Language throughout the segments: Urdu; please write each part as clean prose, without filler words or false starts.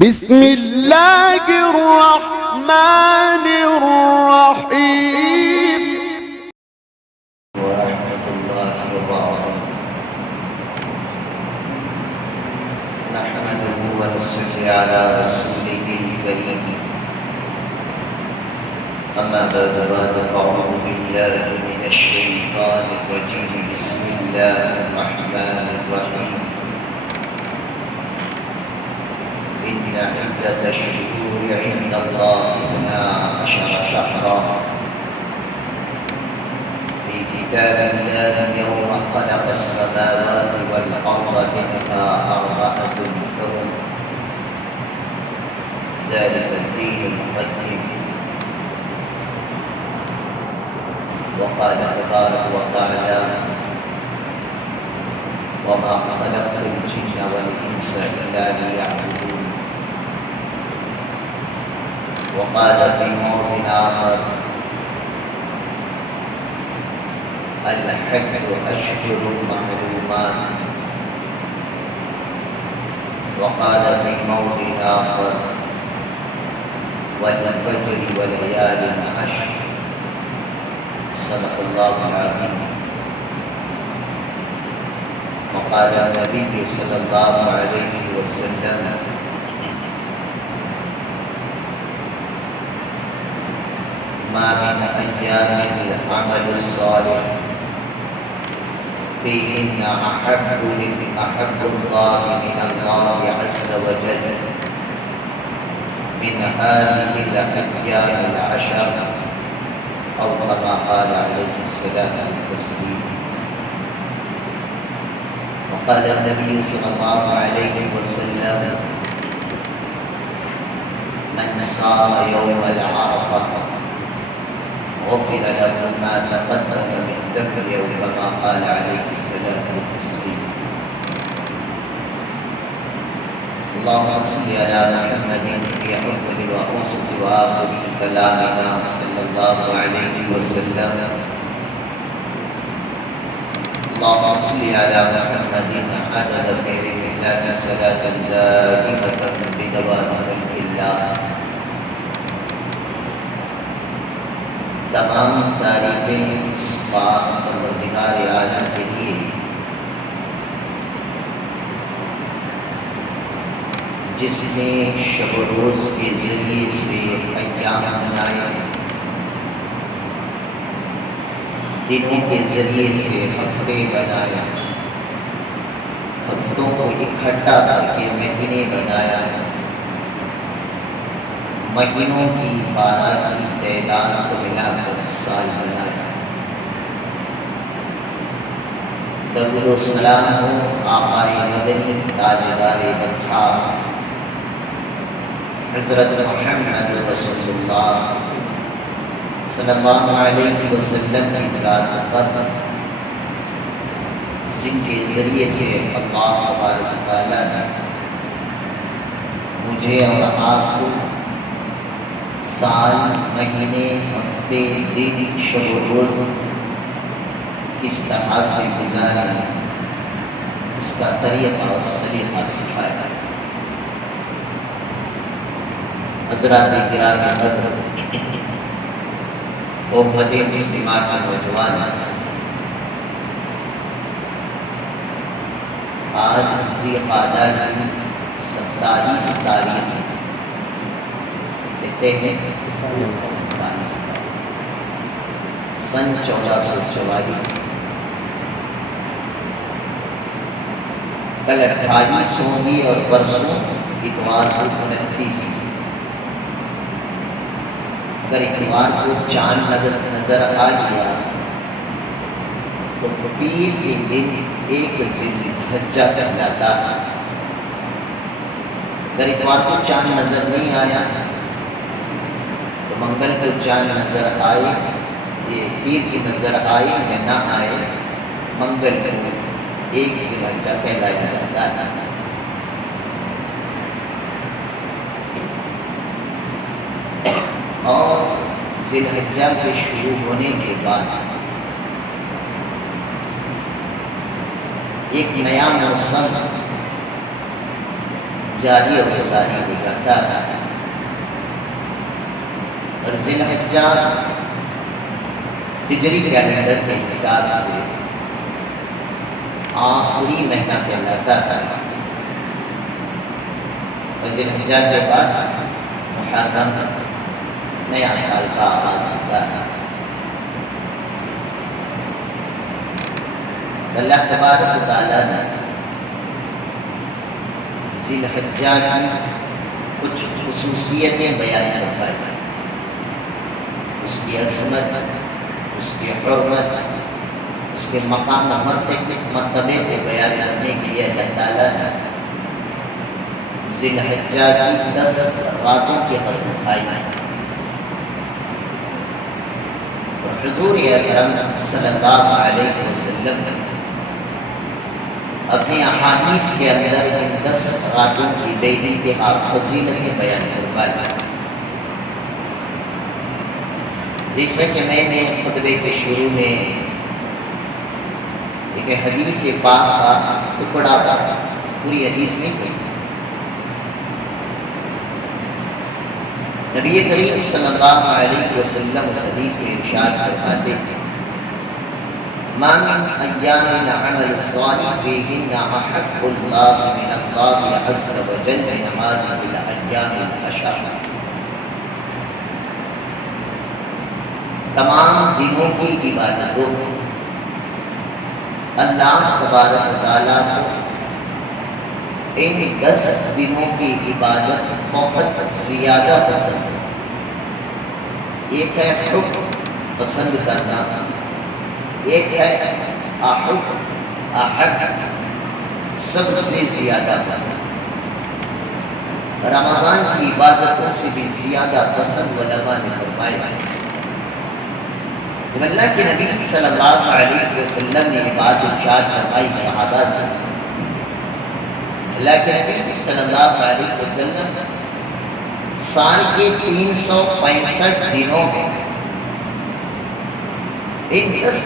بسم اللہ الرحمن الرحیم ورحمۃ اللہ وبرکاتہ نحمده ونصلي على رسوله الكريم اما بعد فاعوذ بالله من الشيطان الرجيم بسم الله الرحمن الرحيم إن عدة الشهور عند الله 12 شهرا في كتاب الله يوم خلق السماوات والأرض منها 4 حرم ذلك الدين القيم وقال تبارك وتعالى وما خلقت الجن والإنس إلا ليعبدون وقال في موضع آخر الحج أشهر معلومات وقال في موضع آخر والفجر وليال عشر صدق الله العظيم وقال النبي صلى الله عليه وسلم ما من أيام العمل الصالح فيهن أحب الله من الله عز وجل من هذه الأيام العشر أو كما قال عليه الصلاة والتسليم وقال النبي صلى الله عليه وسلم من صام يوم العرفة غفر له ما تقدم من ذنبه كما قال عليه الصلاة والتسليم اللهم صل على محمد في أول وأوسط وآخر كلامنا صلى الله عليه وسلم اللهم صل على محمد عدد في علم الله صلاة دائمة بدوام ملك الله تمام تعریفیں اس پاک پروردگار عالم کے لیے جس نے شب و روز کے ذریعے سے ایام بنائے دنوں کے ذریعے سے ہفتے بنایا ہفتوں کو اکٹھا کر کے مہینے بنایا مہینوں کی 12 کی تعداد کو ملا کر سال بنایا درود و سلام ہو آقائے مدنی تاجدار بطحا حضرت محمد رسول اللہ صلی اللہ علیہ وسلم کی ذات پر جن کے ذریعے سے اللہ تبارک تعالیٰ نے مجھے اور آپ کو سال مہینے ہفتے دن شب و روز اس طرح سے گزارا اس کا طریقہ اور سلیقہ سکھایا حضرات گرامی قدر امت مسلمہ کا نوجوان آج ذی قعدہ کی 27 تاریخ سن 1444 کل 28 ہوگی اور برسوں اتوار کو 29 اگر اتوار کو چاند نظر آ گیا تو پیر کے دن ایک ذی الحجہ کہلاتا ہے اگر اتوار کو چاند نظر نہیں آیا منگل کو چاند نظر آئے یہ پیر کی نظر آئے یا نہ آئے منگل کو ایک ذی الحجہ کہلایا جاتا ہے اور ذی الحجہ کے شروع ہونے کے بعد ایک نیا موسم جاری اور ساری ہو جاتا ہے۔ اور ذی الحجہ ہجری کیلنڈر کے حساب سے آخری مہینہ کہلاتا ہے، اور ذی الحجہ کے بعد محرم نیا سال کا آغاز ہوتا ہے۔ اللہ تبارک و تعالیٰ نے ذی الحجہ کی کچھ خصوصیتیں بیان فرمائی، اس کی عظمت، اس کی حرمت، اس کے مقام و مرتبے کو بیان کرنے کے لیے اللہ تعالیٰ نے ذی الحجہ کی 10 راتوں کی قسم کھائی ہے۔ اور حضور اکرم صلی اللہ علیہ وسلم نے اپنی احادیث کے اندر ان 10 راتوں کی بے انتہا فضیلتیں بیان فرمائی۔ جیسے کہ میں نے خطبے کے شروع میں ایک حدیث پاک کا ٹکڑا تھا، پوری حدیث نہیں تھی۔ نبی کریم صلی اللہ علیہ وسلم اس حدیث میں ارشاد فرماتے ہیں، ما من ایام العمل الصالح فیہن احب اللہ من اللہ عز وجل من هذه الایام العشر۔ تمام دنوں کی عبادتوں میں اللہ تبارک و تعالیٰ کو ان 10 دنوں کی عبادت بہت زیادہ پسند ہے۔ ایک ہے حب پسند کرنا، ایک ہے احب سب سے زیادہ پسند، رمضان کی عبادتوں سے بھی زیادہ پسند علماء نے فرمایا۔ جب اللہ کے نبی صلی اللہ علیہ وسلم نے یہ بات ارشاد فرمائی صحابہ سے، اللہ کے نبی صلی اللہ علیہ وسلم سال کے 365 دنوں میں ان 10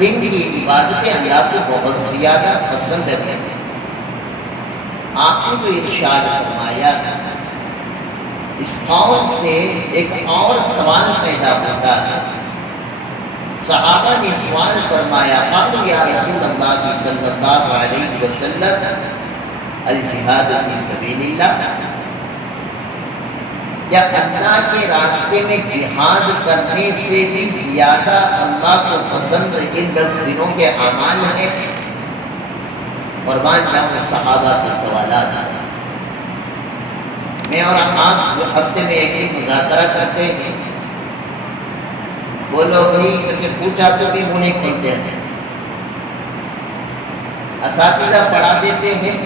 دن کی عبادتیں اللہ کو بہت زیادہ پسند ہے۔ آپ نے جو ارشاد فرمایا، اس قول سے ایک اور سوال پیدا ہوتا ہے۔ صحابہ نے سوال فرمایا، قالوا یا رسول اللہ صلی اللہ علیہ وسلم الجہاد فی سبیل اللہ، کیا اللہ کے راستے میں جہاد کرنے سے بھی زیادہ اللہ کو پسند ان 10 دنوں کے اعمال ہیں؟ قربان جاؤں صحابہ کے سوالات۔ میں اور آپ جو ہفتے میں ایک ہی مذاکرہ کرتے ہیں، وہ لوگ بھائی کر کے پوچھا تو بھی منہ نہیں کھولتے ہیں، اساتذہ پڑھا دیتے ہیں،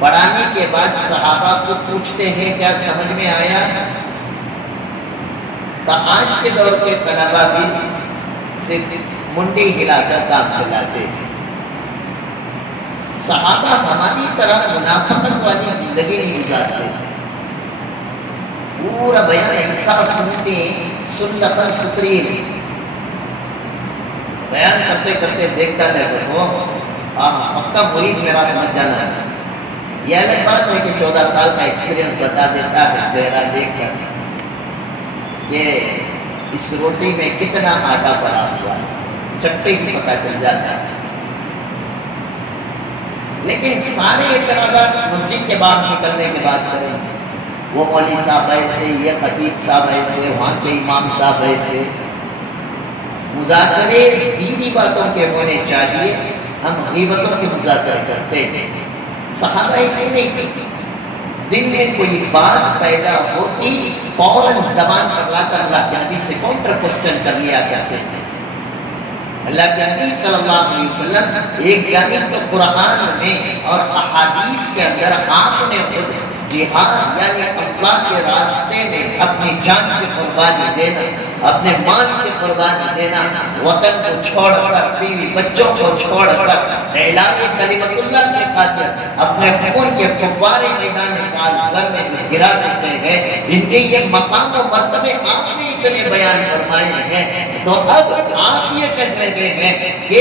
پڑھانے کے بعد صحابہ کو پوچھتے ہیں کیا سمجھ میں آیا؟ تو آج کے دور کے طلبہ بھی صرف منڈی ہلا کر کام چلاتے ہیں۔ صحابہ ہماری طرح منافقت والی زندگی نہیں گزارتے، پورا بیان ایسا سنتے ہیں، سن نقل ستری بیان کرتے کرتے دیکھتا رہتا ہوں، پکا مرید میرا سمجھ جانا ہے۔ یہ الگ بات ہے کہ 14 سال کا ایکسپیرینس بتا دیتا ہے چہرہ دیکھ کر کہ اس روٹی میں کتنا آٹا پڑا ہوا ہے، چٹے کی پتہ چل جاتا ہے۔ لیکن سارے اعتراضات مسجد کے باہر نکلنے کے بعد کریں، وہ مولوی صاحب ایسے، یہ خطیب صاحب ایسے، وہاں کے امام صاحب ایسے۔ مذاکرے دینی باتوں کے ہونے چاہیے، ہم غیبتوں کے مذاکرے کرتے ہیں۔ صحابہ ایسے نہیں تھے، دل میں کوئی بات پیدا ہوتی فوراً زبان پر لا کر اللہ کے نبی سے کاؤنٹر کوسچن کر لیا کرتے تھے۔ اللہ کے نبی صلی اللہ علیہ وسلم ایک جانب تو قرآن میں اور احادیث کے اندر آپ نے خود جہاد یعنی اللہ کے راستے میں اپنی جان کی قربانی دینا، اپنے مال کی قربانی دینا، وطن کو چھوڑ کر، بیوی بچوں کو چھوڑ کر اعلان کلمت اللہ کی خاطر اپنے خون کے فوارے میدان کارزر میں گرا دیتے ہیں۔ ان کے یہ مقام و مرتبے آپ نے اتنے بیان فرمائے ہیں، تو اب آپ یہ کہہ رہے ہیں کہ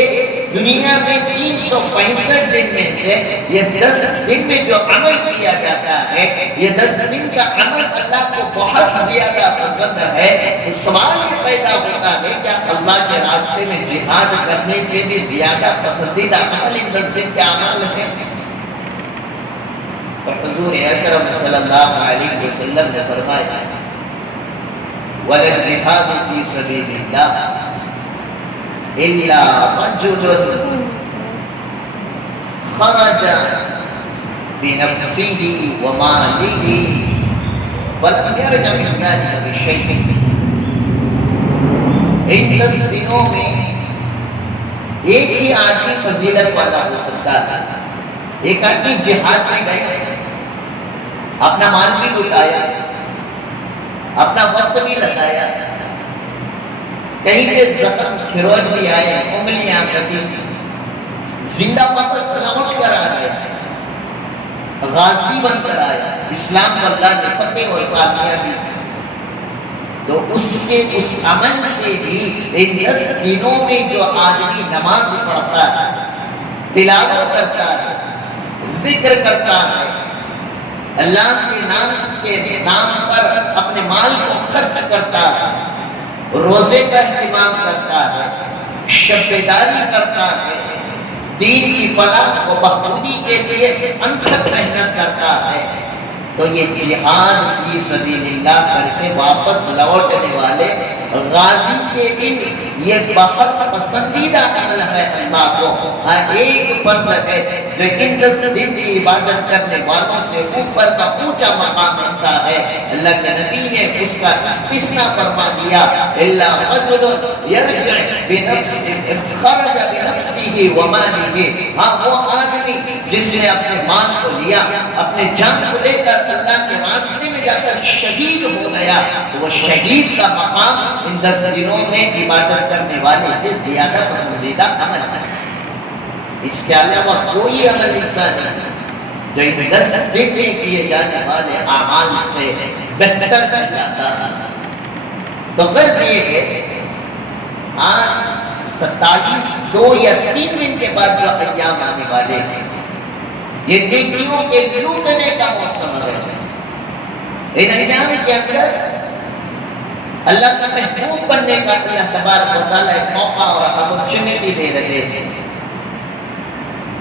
دنیا میں 365 دن میں سے یہ 10 دن میں جو عمل کیا جاتا ہے، یہ 10 دن کا عمل اللہ کو بہت زیادہ پسند ہے۔ تو سوال یہ پیدا ہوتا ہے کیا اللہ کے راستے میں جہاد کرنے سے بھی زیادہ پسندیدہ عمل ان 10 دن کے اعمال ہیں؟ تو حضور اکرم صلی اللہ علیہ وسلم نے فرمایا وَلَلْجِهَادُ فِي سَبِيلِ اللَّهِ إِلَّا رَجُلٌ خَرَجَ بِنَفْسِهِ وَمَالِهِ فَلَمْ يَرْجَعْ مِنْ ذَلِكَ بِشَيْءٍ۔ ان 10 دنوں میں ایک ہی آدمی فضیلت والا ہو سکتا ہے۔ ایک آدمی جہاد میں گئے، اپنا مال بھی لٹایا، اپنا وقت بھی لگایا، کہیں پہ زخم خروج بھی آئے، انگلیاں کٹی، زندہ واپس لوٹ کر آ گیا، غازی بن کر آیا، اسلام کو اللہ نے فتح اور کامیابی دی۔ تو اس کے اس عمل سے بھی ان 10 دنوں میں جو آدمی نماز پڑھتا ہے، تلاوت کرتا ہے، ذکر کرتا ہے، اللہ کے نام پر اپنے مال کو خرچ کرتا ہے، روزے کا اہتمام کرتا ہے، شب بیداری کرتا ہے، دین کی فلاح و بہبودی کے لیے انتھک محنت کرتا ہے، تو یہ جہاد فی سبیل اللہ کر کے واپس لوٹنے والے غازی سے بھی یہ بہت پسندیدہ عمل ہے اللہ کو۔ ہاں ایک فرد ہے جو ان 10 دن کی عبادت کرنے والوں سے اوپر کا اونچا مقام رکھتا ہے، اللہ کے نبی نے اس کا استثناء فرما دیا الا رجل یرجع خرج بنفسه وماله۔ ہاں وہ آدمی جس نے اپنے مال کو لیا، اپنے جان کو لے کر اللہ کے راستے میں جا کر شہید ہو گیا، تو وہ شہید کا مقام ان 10 دنوں میں عبادت کرنے والے سے زیادہ پسندیدہ عمل ہے۔ اس کے علاوہ کوئی عمل ایسا نہیں جو ان 10 دن میں کیے جانے والے اعمال سے بہتر کر جاتا ہے۔ تو غرض یہ ہے آج 27 2 یا 3 دن کے بعد جو ایام آنے والے ہیں، یہ نیکیوں کے لوٹنے کا موسم ہے۔ ان ایام کے اندر اللہ کا محبوب بننے کا اللہ تبارک و تعالیٰ ایک موقع اور اپرچونٹی دے رہے ہیں۔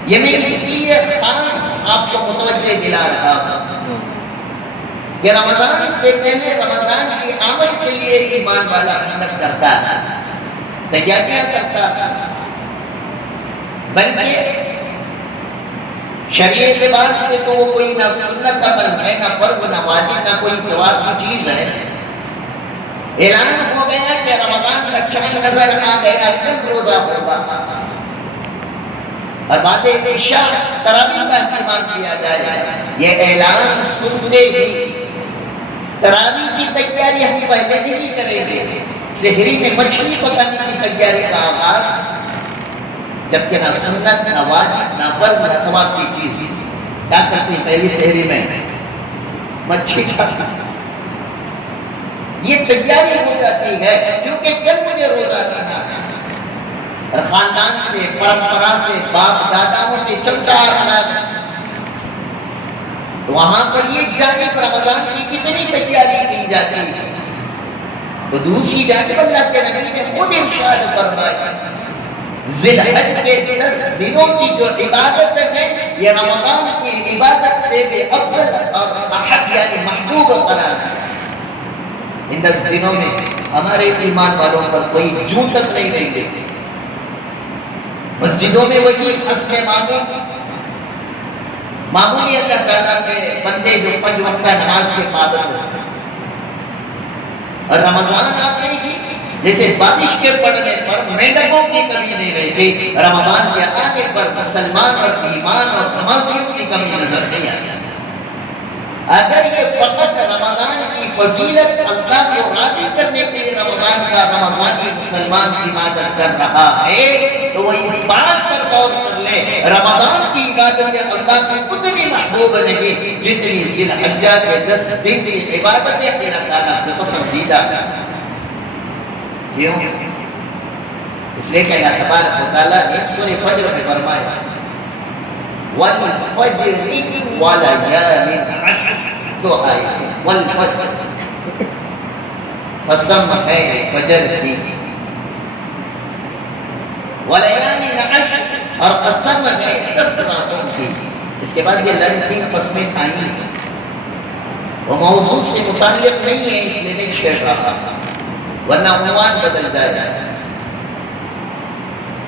یہ میں اس لیے خاص آپ کو متوجہ دلا رہا ہوں کہ رمضان سے پہلے رمضان کی آمد کے لیے ایمان والا محنت کرتا ہے، تیاریاں کرتا ہے، بلکہ شرعی اعتبار سے تو وہ کوئی نہ سنت عمل ہے، نہ فرض، نہ واجب، نہ کوئی ثواب کی چیز ہے۔ اعلان ہو گیا کہ رمضان کا چمک نظر آ گیا، کل روزہ ہوگا، اور بعد عشاء تراویح کا اہتمام کیا جائے گا۔ یہ اعلان سنتے ہی تراویح کی تیاری ہم پہلے دن ہی کریں گے، سحری میں مچھلی پکانے کی تیاری کا آغاز، جبکہ نہ سنت، نہ واجب، نہ فرض، نہ ثواب کی چیز۔ کیا کرتے ہیں پہلی سحری میں؟ مچھلی کھانا۔ یہ تیاری ہو جاتی ہے کیونکہ کل مجھے روزہ رکھنا ہے، اور خاندان سے، پرمپرا سے، باپ داداؤں سے چلتا آ رہا ہے۔ تو وہاں پر یہ جانب رمضان کی کتنی تیاری کی جاتی ہے، تو دوسری جانب اللہ کے نبی نے خود ارشاد فرمایا ذی الحج کے 10 دنوں کی جو عبادت ہے یہ رمضان کی عبادت سے بھی افضل اور احب یعنی محبوب قرار ہے۔ ان 10 دنوں میں ہمارے ایمان والوں پر کوئی جون تک نہیں رہیں گے۔ مسجدوں میں وہی حسب معمولی اللہ تعالیٰ کے بندے جو 5 وقتہ نماز کے پابند ہیں، اور رمضان آتے ہی جیسے بارش کے پڑنے پر مینڈکوں کی کمی نہیں رہتی، رمضان کے آنے پر مسلمان اور ایمان اور نمازیوں کی کمی نظر نہیں آتی۔ اگر یہ فقط رمضان کی فضیلت اللہ کو راضی کرنے کے لیے رمضان کی مسلمان کی عبادت کر رہا ہے تو وہ اس بات پر غور کر لے رمضان کی عبادت اللہ کو اتنی محبوب نہیں جتنی ذی الحجہ کے 10 دن کی عبادتیں اللہ تعالیٰ کو پسندیدہ ہے۔ کیوں؟ اس لیے کہ اللہ تبارک و تعالیٰ نے سورہ فجر میں فرمایا وَالْفَجْرِ وَلَيَالٍ عَشْرٍ، دو آیتیں، والفجر قسم ہے فجر کی، وَلَيَالٍ عَشْرٍ اور قسم ہے 10 راتوں کی۔ اس کے بعد یہ اللہ نے 3 قسمیں کھائی ہیں، وہ موضوع سے متعلق نہیں ہے اس لیے نہیں چھیڑ رہا، ورنہ عنوان بدل جائے گا۔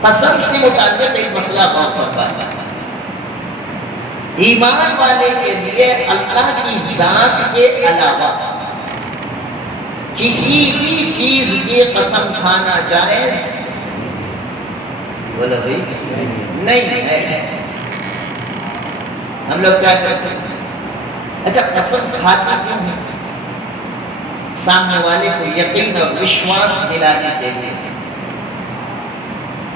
قسم سے متعلق ایک مسئلہ غور فرمائے، ایمان والے کے لیے اللہ کی ذات کے علاوہ کسی بھی چیز کی قسم کھانا جائز بولو بھائی نہیں ہے۔ ہم لوگ کیا کرتے ہیں؟ اچھا قسم کھاتے کیوں ہیں؟ سامنے والے کو یقین اور وشواس دلانے کے لیے۔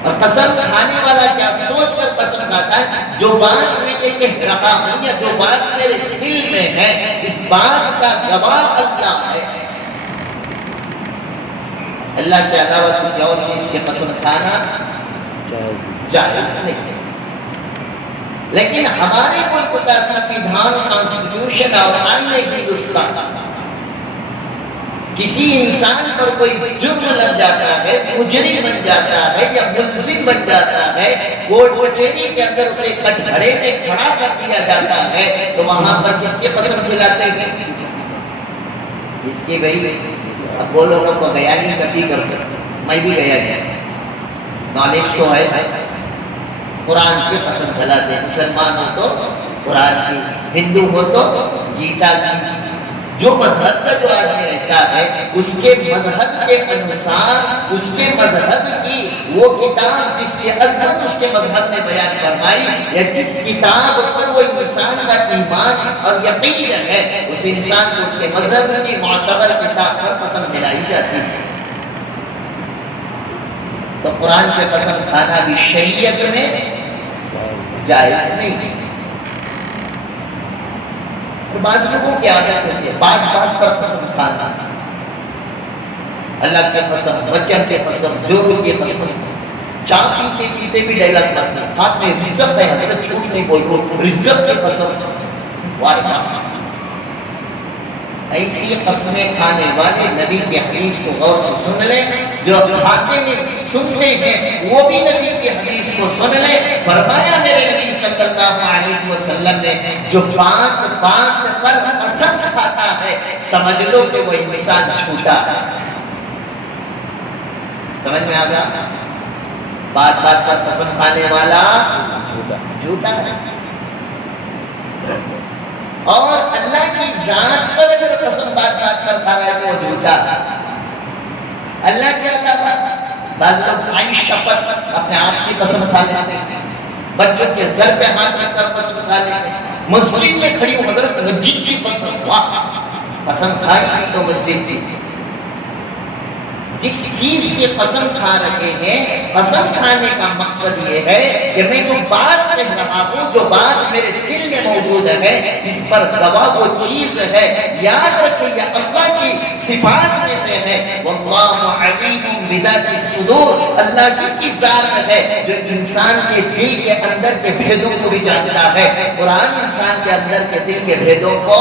اور قسم کھانے والا کیا سوچ کر قسم کھاتا ہے؟ جو بات میں یہ کہہ رہا ہوں یا جو بات میرے دل میں ہے، اس بات کا گواہ اللہ ہے۔ اللہ کے علاوہ کسی اور چیز کی قسم کھانا جائز نہیں ہے۔ لیکن ہمارے ملک کا سنویدھان، کانسٹیٹیوشن اور آئین ہندوستان کسی انسان پر کوئی جرم لگ جاتا ہے، مجرم بن جاتا ہے یا ملزم بن جاتا ہے، کورٹ کچہری کے اندر اسے کٹگھڑے میں کھڑا کر دیا جاتا ہے، تو وہاں پر کس کی قسم کھلاتے ہیں؟ اس کی بھائی اب وہ لوگوں کو گیا نہیں کبھی کر، میں بھی گیا نالج تو ہے، قرآن کی قسم کھلاتے ہیں۔ مسلمان ہو تو قرآن کی، ہندو ہو تو گیتا کی۔ جو مذہب کا جو آدمی رہتا ہے اس کے مذہب کے انوسار اس کے مذہب کی وہ کتاب جس کی عظمت اس کے مذہب نے بیان فرمائی، یا جس کتاب پر وہ انسان کا ایمان اور یقین ہے، اس انسان کو اس کے مذہب کی معتبر کتاب پر قسم دلائی جاتی ہے۔ تو قرآن پہ قسم کھانا بھی شریعت میں جائز نہیں ہے۔ اور بعض لوگوں کی عادت ہوتی ہے بات بات پر قسم کھانا، اللہ کی قسم، بچن کی قسم، جوڑوں کی قسم، چائے پیتے پیتے بھی ڈائلاگ کرتے ہیں، ہاتھ میں رزق ہے، حضرت جھوٹ نہیں بول رہا، رزق کی قسم، واہ ایسی قسمیں کھانے والے نبی کی حدیث کو غور سے سن لیں، جو کھاتے ہیں سنتے ہیں وہ بھی نبی کی حدیث کو سن لیں۔ فرمایا میرے نبی صلی اللہ علیہ وسلم نے، جو بات بات پر قسم کھاتا ہے سمجھ لو کہ وہ انسان جھوٹا ہے۔ سمجھ میں آ گیا؟ بات بات پر قسم کھانے والا جھوٹا ہے، اور اللہ کی ذات پر اگر قسم بات بات پر کھا رہا ہے تو وہ جھوٹا ہے۔ اللہ کے علاوہ بعض لوگ آئی شپت اپنے آپ کی قسم کھا لیتے ہیں، بچوں کے سر پہ ہاتھ رکھ کر قسم کھا لیتے ہیں، مسجد میں کھڑی ہو حضرت مسجد کی قسم، واہ قسم کھائی تو مسجد کی۔ جس چیز کی قسم کھا رہے ہیں، قسم کھانے کا مقصد یہ ہے کہ میں جو بات کہہ رہا ہوں، جو بات میرے دل میں موجود ہے، اس پر گواہ وہ چیز ہے۔ یاد رکھیں یہ اللہ کی صفات میں سے ہے، واللہ علیم بذات الصدور، اللہ کی ذات ہے جو انسان کے دل کے اندر کے بھیدوں کو بھی جانتا ہے۔ قرآن انسان کے اندر کے دل کے بھیدوں کو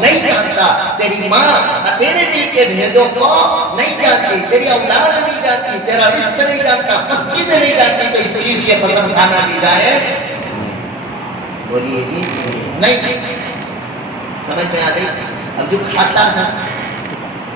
نہیں جانتا، تیری ماں تیرے دل کے بھیدوں کو نہیں جانتی، تیری اولاد نہیں جانتی، تیرا رزق نہیں جانتا، مسجد نہیں جانتی، تو اس چیز کی قسم کھانا بھی جائز بولیے جی نہیں۔ سمجھ میں آ گئی؟ اب جو کھاتا ہے،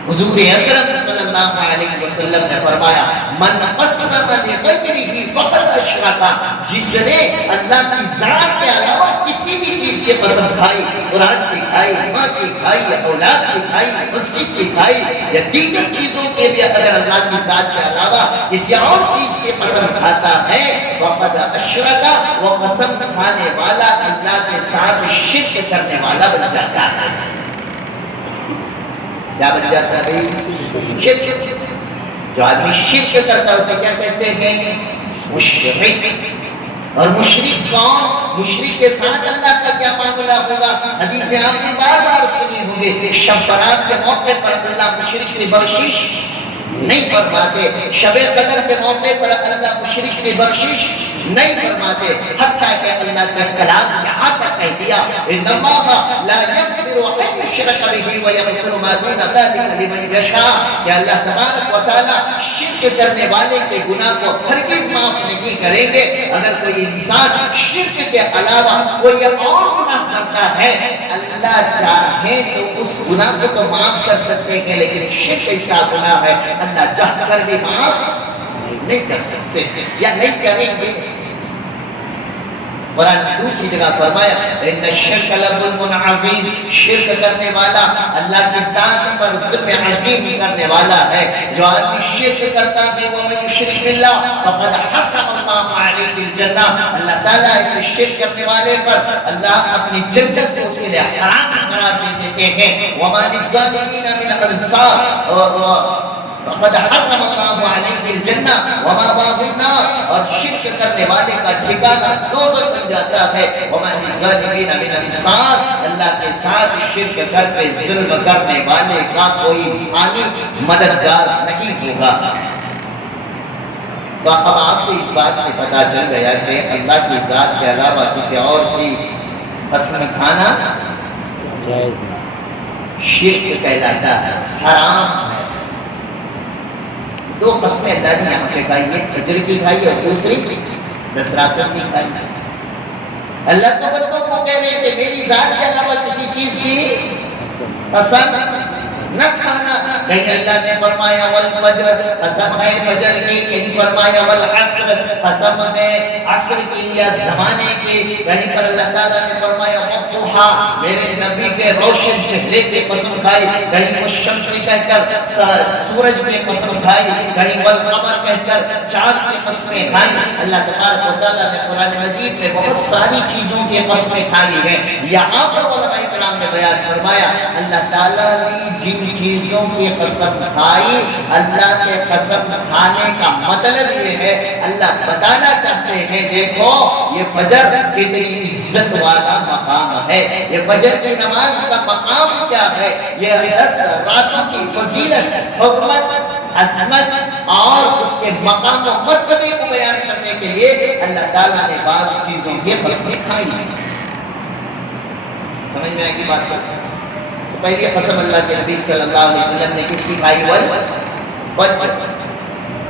حضور اکرم صلی اللہ علیہ وسلم نے فرمایا من قسم لغیرہ فقد اشرک، جس نے اللہ کی ذات کے علاوہ کسی بھی چیز کی قسم کھائی، قرآن کی کھائی، ماں کی کھائی، یا اولاد کی کھائی، مسجد کی کھائی، یا دیگر چیزوں کے بھی اگر اللہ کی ذات کے علاوہ کسی اور چیز کی قسم کھاتا ہے فقد اشرک، وہ قسم کھانے والا اللہ کے ساتھ شرک کرنے والا بن جاتا ہے۔ کیا بن جاتا ہے بھائی؟ شرک۔ جو آدمی شرک کرتا ہے اسے کیا کہتے ہیں؟ مشرک۔ اور مشرک کون؟ مشرک کے ساتھ اللہ کا کیا معاملہ ہوگا؟ حدیثیں آپ نے بار بار سنی ہوگی، شب برات کے موقع پر اللہ مشرک کی بخشش نہیں فرماتے. شب قدر کے موقع پر اللہ مشرک کی بخشش نہیں فرماتے، حتیٰ کہ اللہ کے کلام یہاں تک کہہ دیا ان اللہ لا یغفر ان یشرک بہ ویغفر ما دون ذلک لمن یشاء، کہ اللہ تبارک و تعالی شرک کرنے والے کے گناہ کو ہرگز معاف نہیں کریں گے. اگر کوئی انسان شرک کے علاوہ کوئی اور گناہ کرتا ہے، اللہ چاہے تو اس گناہ کو تو معاف کر سکتے ہیں، لیکن شرک ایسا گناہ ہے اللہ چاہ کر بھی معاف نہیں کر سکتے یا نہیں کریں گے. قرآن نے دوسری جگہ فرمایا ان الشرک لظلم عظیم، شرک کرنے والا اللہ کی ذات پر ظلم عظیم کرنے والا ہے. جو آدمی شرک کرتا ہے ومن یشرک باللہ فقد حرم اللہ علیہ الجنہ، اللہ تعالیٰ اس شرک کرنے والے پر اللہ اپنی جنت کو اس کے لیے حرام قرار دے دیتے ہیں. وما للظالمین من انصار فقد حرم اللہ علیہ الجنہ ومأواہ النار، اور شرک کرنے والے کا ٹھکانہ دوزخ بن جاتا ہے. وما للظالمین من انصار، اللہ کے ساتھ شرک کر کے ظلم کرنے والے کا کوئی حامی مددگار نہیں ہوگا. تو اب آپ کو اس بات سے پتا چل گیا کہ اللہ کی ذات کے علاوہ کسی اور کی قسم کھانا جائز نہیں، شرک کہلاتا ہے، حرام ہے. دو قسمیں اللہ نے یہاں پہ کھائی، ایک فجر کی کھائی اور دوسری 10 راتوں کی کھائی. اللہ تو بندوں کو کہہ رہے تھے میری ذات کے علاوہ کسی چیز کی قسم نہ کھانا. کہیں اللہ نے فرمایا والفجر، قسم ہے فجر کی، کہیں فرمایا والعصر، قسم ہے عصر کی یا زمانے کی. کہیں پر اللہ تعالیٰ نے فرمایا والضحیٰ، میرے نبی کے روشن چہرے کی قسم کھائی. کہیں والشمس کہہ کر سورج کی قسم کھائی. کہیں والقمر کہہ کر چاند کی قسمیں کھائی. اللہ تبارک و تعالیٰ نے قرآن مجید میں بہت ساری چیزوں کی قسمیں کھائی ہیں. یہاں پر علماء کرام نے بیان فرمایا اللہ تعالیٰ نے جن چیزوں کی قسم کھائی، اللہ کے قسم کھانے کا مطلب یہ ہے اللہ بتانا چاہتے ہیں دیکھو یہ فجر کتنی عزت والا مقام ہے، یہ فجر کی نماز کا مقام کیا ہے، یہ 10 راتوں کی فضیلت، حکمت، عظمت اور اس کے مقام و مرتبے کو بیان کرنے کے لیے اللہ تعالیٰ نے بعض چیزوں کی قسمیں کھائی. سمجھ میں آئے گی بات کرتے ہیں. پہلی قسم اللہ کے نبی صلی اللہ علیہ وسلم نے کس کی کھائی؟ فجر.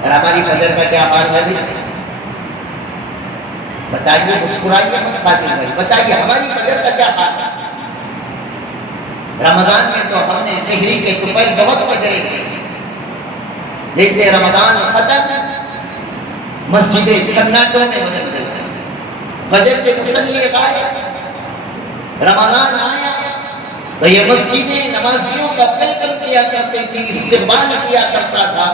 اور ہماری فجر کا کیا حال ہے؟ بتائیے، مسکرائیے مت خاطر بھائی، بتائیے ہماری فجر کا کیا حال ہے؟ رمضان میں تو ہم نے سحری کے طفیل بہت فجریں کی. جیسے رمضان ختم مسجدیں سنتوں میں بدل گئی، فجر کے مصلی غائب. رمضان آیا تو یہ مسجدیں نمازیوں کا ویلکم کیا کرتے تھی، استقبال کیا کرتا تھا،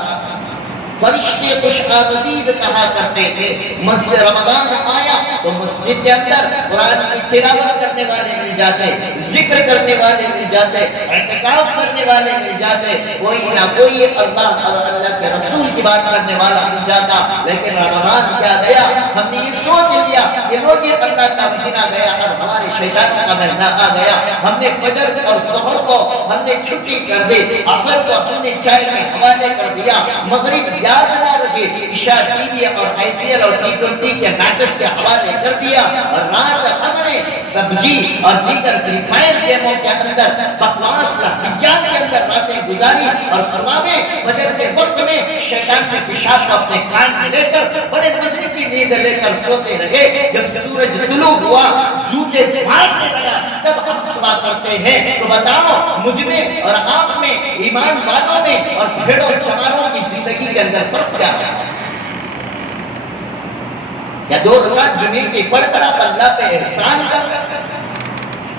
فرشتے خوش آمدید کہا کرتے تھے. مسجد رمضان آیا تو مسجد کے اندر قرآن کی تلاوت کرنے والے مل جاتے، ذکر کرنے والے مل جاتے، اعتکاف کرنے والے مل جاتے، کوئی نہ کوئی اللہ اور اللہ کے رسول کی بات کرنے والا مل جاتا. لیکن رمضان کیا گیا، ہم نے یہ سوچ لیا کہ روزے اللہ کا مہینہ گیا اور ہمارے شیطان کا مہینہ آ گیا. ہم نے فجر اور ظہر کو ہم نے چھٹی کر دی، عصر کو ہم نے چائے کے حوالے کر دیا، مغرب یاد نہ رکھے، عشاء ٹی وی اور آئی پی ایل اور T20 کے میچز کے حوالے کر دیا، اور رات ہم نے PUBG اور دیگر فری فائر گیموں کے اندر بکواس لہجات کے اندر راتیں گزاری، اور صبح میں فجر کے وقت میں شیطان کے پیشاب کو اپنے کان میں لے کر بڑے مزے کی نیند لے کر سوتے رہے. جب سورج طلوع ہوا، جوتے مارنے لگا، تب ہم صبح کرتے ہیں. تو بتاؤ مجھ میں اور آپ میں، ایمان والوں میں اور بھیڑوں چماروں کی زندگی کے اندر فرق کیا ہے؟ یا 2 رکعت جمعے کی پڑھ کر آپ اللہ پہ احسان کر،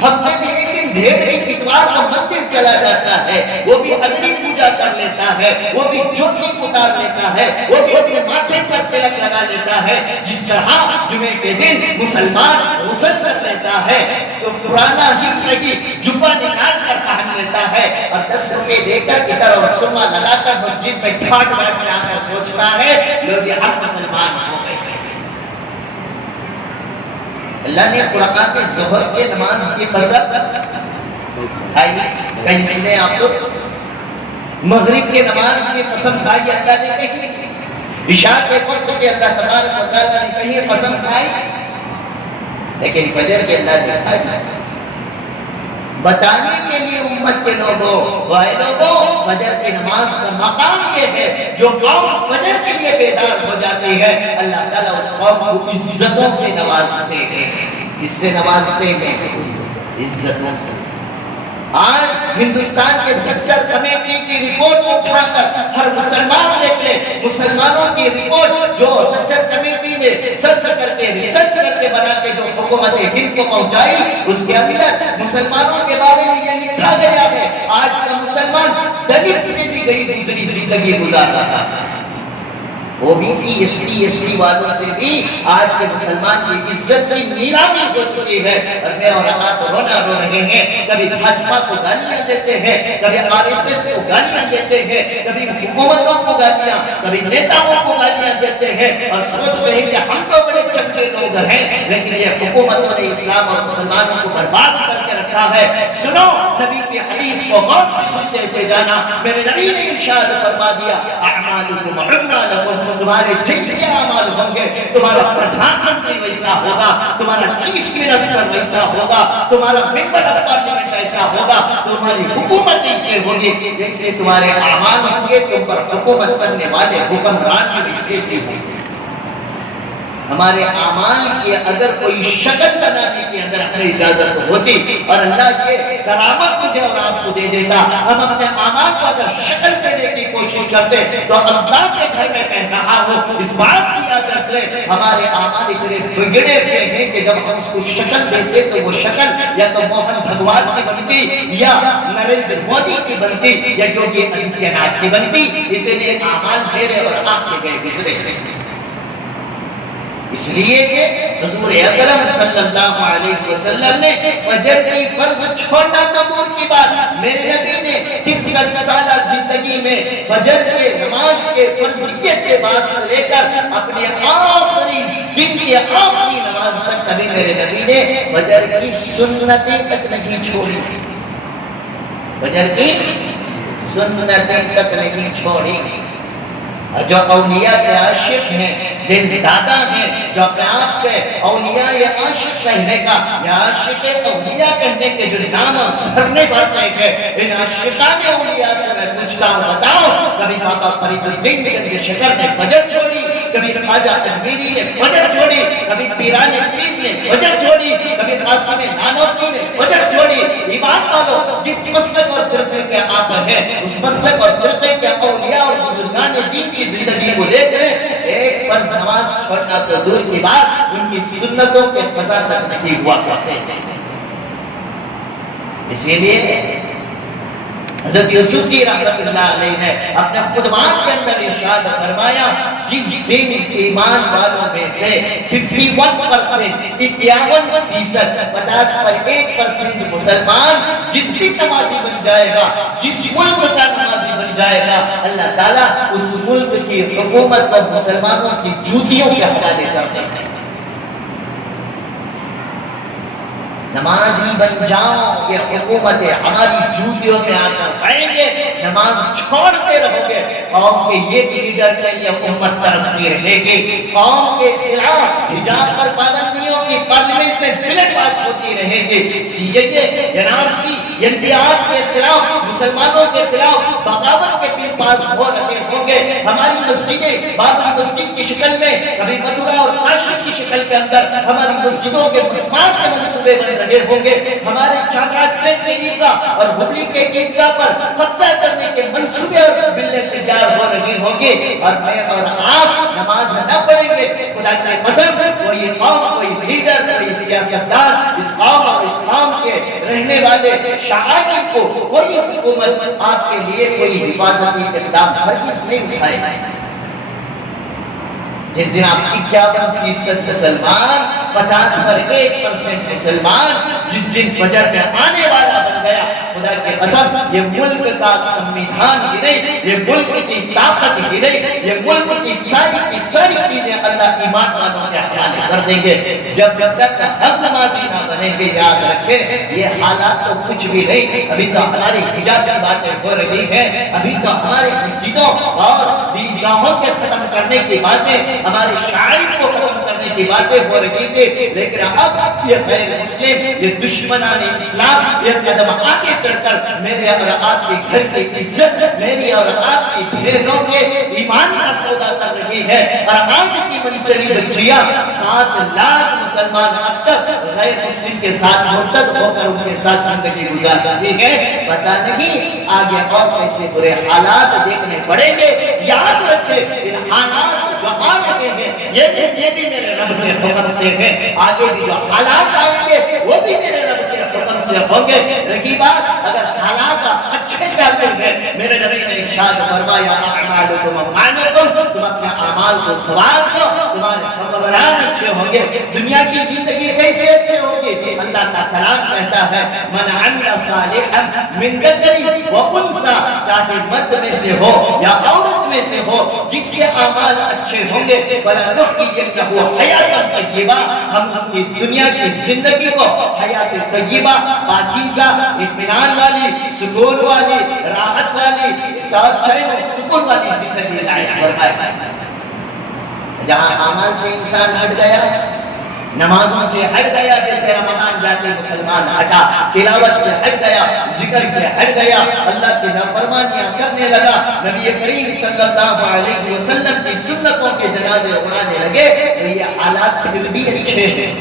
ہفتے میں ایک دن ڈھیر کی اتوار کو مندر چلا جاتا ہے، وہ بھی اگنی پوجا کر لیتا ہے، وہ بھی جوتی اتار لیتا ہے، وہ بھی اپنے ماتھے پر تلک لگا لیتا ہے. جس طرح جمعے کے دن مسلمان غسل کر لیتا ہے تو پرانا ہی صحیح جبہ نکال کر پہن لیتا ہے، اور 10 روپے دے کر ادھر اور سرما لگا کر مسجد میں ٹھاٹ بیٹھ سے آ کر سوچتا ہے لوگ یہ ہم مسلمان ہو گئے. اللہ نے قرآن میں ظہر کے نماز کی قسم کھائی. کہیں سنے آپ کو مغرب کے نماز کی قسم کھائی اللہ نے کہیں، عشاء کے وقت کے اللہ تبارک و تعالیٰ نے کہیں قسم کھائی، لیکن فجر کے اللہ نے کھائی بتانے کے لیے امت کے لوگوں، وائے لوگوں، فجر کی نماز کا مقام یہ ہے جو قوم فجر کے لیے بیدار ہو جاتی ہے، اللہ تعالیٰ اس قوم کو عزتوں سے نوازتے ہیں۔ کس سے نوازتے ہیں؟ عزتوں سے۔ آج ہندوستان کے سچر کمیٹی کی رپورٹ اٹھا کر ہر مسلمان دیکھ لے، مسلمانوں کی رپورٹ جو سچر کمیٹی نے سرچ کر کے ریسرچ کر کے بنا کے جو حکومت ہند کو پہنچائی، اس کے اندر مسلمانوں کے بارے میں یہ لکھا گیا ہے آج کا مسلمان دلت سے بھی گئی دوسری زندگی گزار رہا ہے۔ OBC SC والوں سے بھی آج کے مسلمان کی عزت کی نیلامی ہو چکی ہے، اور میں اور آپ رونا رو رہے ہیں۔ کبھی بھاجپا کو گالیاں دیتے ہیں، کبھی RSS کو گالیاں دیتے ہیں، کبھی حکومتوں کو گالیاں، کبھی نیتاؤں کو گالیاں دیتے ہیں، اور سوچتے ہیں کہ ہم تو بڑے چمچے لوگ ہیں، لیکن یہ حکومتوں نے اسلام اور مسلمانوں کو برباد کر کے رکھا ہے۔ سنو نبی کی حدیث کو غور سے سنتے ہوئے جانا، میرے نبی نے ارشاد فرما دیا، اعمالکم اعمالکم، تمہارے جیسے اعمال ہوں گے، تمہارا پردھان منتری ویسا ہوگا، تمہارا چیف منسٹر ویسا ہوگا، تمہارا ممبر آف پارلیمنٹ ایسا ہوگا، تمہاری حکومت ایسے ہوگی جیسے تمہارے اعمال ہوں گے، تم پر حکومت کرنے والے حکمران بھی ویسے سے ہوں گے۔ ہمارے اعمال کی اگر کوئی شکل بنانے کے اندر ہمیں اجازت ہوتی اور اللہ کے کرامت مجھے اور آپ کو دے دیتا، ہم اپنے اعمال کو اگر شکل دینے کی کوشش کرتے تو اللہ کے گھر میں کہہ رہا ہو، اس بات کی یاد رکھ لیں، ہمارے اعمال اتنے بگڑے ہوئے ہیں کہ جب ہم اس کو شکل دیتے تو وہ شکل یا تو موہن بھگوان کی بنتی یا نریندر مودی کی بنتی یا یوگی آدتیہ ناتھ کی بنتی۔ اتنے اعمال میرے اور آپ کے گئے گزرے ہیں، اس لیے کہ حضور اکرم صلی اللہ علیہ وسلم نے فجر کی فرض چھوڑنا تو دور کی بات، میرے نبی نے 63 سالہ زندگی میں فجر کے نماز کے فرضیت کے بعد سے لے کر اپنے آخری دن کی آخری نماز تک کبھی میرے نبی نے فجر کی سنتیں تک نہیں چھوڑی، فجر کی سنتیں تک نہیں چھوڑی۔ جو اولیاء کے عاشق ہیں، دل دادا ہیں، جو اپنے آپ کے اولیاء یا عاشق کہنے کا یا عاشق اولیاء کہنے کے جو نام بھرنے بھرنے کے، ان عاشقان اولیاء سے میں پوچھتا ہوں، بتاؤ کبھی بابا فرید الدین گنج شکر نے فجر چھوڑی، کبھی خواجہ اجمیری نے فجر چھوڑی، کبھی پیران پیر نے فجر چھوڑی، کبھی قاسم نانوتوی نے فجر چھوڑی؟ ایمان والو، جس مسلک اور فرقے کے آپ ہیں، اس مسلک اور فرقے کے اولیاء اور بزرگان دین کی زندگی کو دیکھ لیں، ایک فرض نماز چھوڑنا تو دور کی بات، ان کی سنتوں کے قضا تک نہیں ہوا کرتے ہیں۔ اسی لیے حضرت یوسف جی رحمت اللہ علیہ نے اپنے خطبات کے اندر ارشاد فرمایا، جس دن ایمان والوں میں سے 51%، 51%، 50 پر 1% مسلمان جس دن نمازی بن جائے گا، جس ملک کا نمازی بن جائے گا، اللہ تعالیٰ اس ملک کی حکومت پر مسلمانوں کی جوتیوں کے حوالے کر دیں گے۔ نمازی بن جاؤ، یہ حکومت ہماری جوتیوں میں آ کر پائیں گے، نماز چھوڑتے رہو گے، قوم کے یہ لیڈر کے لیے حکومت ترستی رہے گی، قوم کے خلاف حجاب پر پابندیوں کی پارلیمنٹ میں بل پاس ہوتی رہے گی، CAA، NRC، NPR کے خلاف، مسلمانوں کے خلاف بغاوت کے بل پاس ہو رہے ہوں گے، ہماری مسجدیں بابری مسجد کی شکل میں، کبھی متھرا اور کاشی کی شکل کے اندر ہماری مسجدوں کے مسمار کے منصوبے بنے رہے ہوں گے، ہمارے چاچا ٹرین کے عیدگاہ اور ہبلی کے عیدگاہ پر قبضہ کرنے کے منصوبے اور بلیں تیار ہو رہی ہوں گے، اور میں اور آپ نماز نہ پڑھیں گے، خدا کی قسم کوئی قوم، کوئی لیڈر، کوئی سیاستدان اس قوم اور اسلام کے رہنے والے شعائر کو، کوئی حکومت آپ کے لیے کوئی حفاظتی اقدام ہرگز نہیں اٹھائے۔ جس دن آپ 51% مسلمان، 50% مسلمان جس دن فجر میں آنے والا بن گیا، خدا کی قسم یہ ملک کا سنویدھان ہی نہیں، یہ ملک کی طاقت ہی نہیں، یہ ملک کی ساری چیزیں اللہ ایمان والوں کے حوالے کر دیں گے۔ جب تک ہم نمازی نہ بنیں گے، یاد رکھیں یہ حالات تو کچھ بھی نہیں۔ ابھی تو ہماری حجاب کی باتیں ہو رہی ہیں، ابھی تو ہمارے مسجدوں اور عیدگاہوں کے ختم کرنے کی باتیں، ہمارے شاعر کو ختم کرنے کی باتیں ہو رہی تھی، لیکن اب یہ غیر مسلم، یہ دشمنان اسلام یہ قدم آگے چڑھ کر میرے اور آپ کے گھر کی عزت، میری اور آپ کی بہنوں کے ایمان کا سودا کر رہی ہے۔ اور آج کی منچلی بچیاں 7 لاکھ مسلمان اب تک غیر مسلم کے ساتھ مرتد ہو کر ان کے ساتھ زندگی گزار رہی ہے۔ پتہ نہیں آگے اور کیسے برے حالات دیکھنے پڑیں گے۔ یاد رکھیں ان حالات جو آ رہے ہیں یہ بھی میرے رب کے حکم سے ہے، آگے بھی جو حالات آئیں گے وہ بھی میرے رب کے حکم سے ہوں گے۔ رہی بات اگر حالات اچھے جاتے ہیں، میرے نبی نے ارشاد فرمایا اعمالکم اعمالکم، تم اپنے اعمال کو سوار دو، تمہارے حکمران اچھے ہوں گے۔ دنیا کی زندگی کیسے اچھے ہوگی؟ اللہ کا کلام کہتا ہے من عمل صالحا من ذکر و انثى، چاہے مرد میں سے ہو یا عورت میں سے ہو، جس کے اعمال اچھے ہوں گے فلنحيينه حیاتا طیبہ، ہم اس کی دنیا کی زندگی کو حیات طیبہ، پاکیزہ، اطمینان والی، سکون والی، راحت والی، چین و سکون والی زندگی عنایت فرمائے۔ جہاں اعمال سے انسان ہٹ گیا، نمازوں سے ہٹ گیا، جیسے رمضان جاتے مسلمان ہٹا، تلاوت سے ہٹ گیا، ذکر سے ہٹ گیا، اللہ کی نافرمانیاں کرنے لگا، نبی کریم صلی اللہ علیہ وسلم کی سنتوں کے جنازے اڑانے لگے، تو یہ حالات پھر بھی اچھے ہیں۔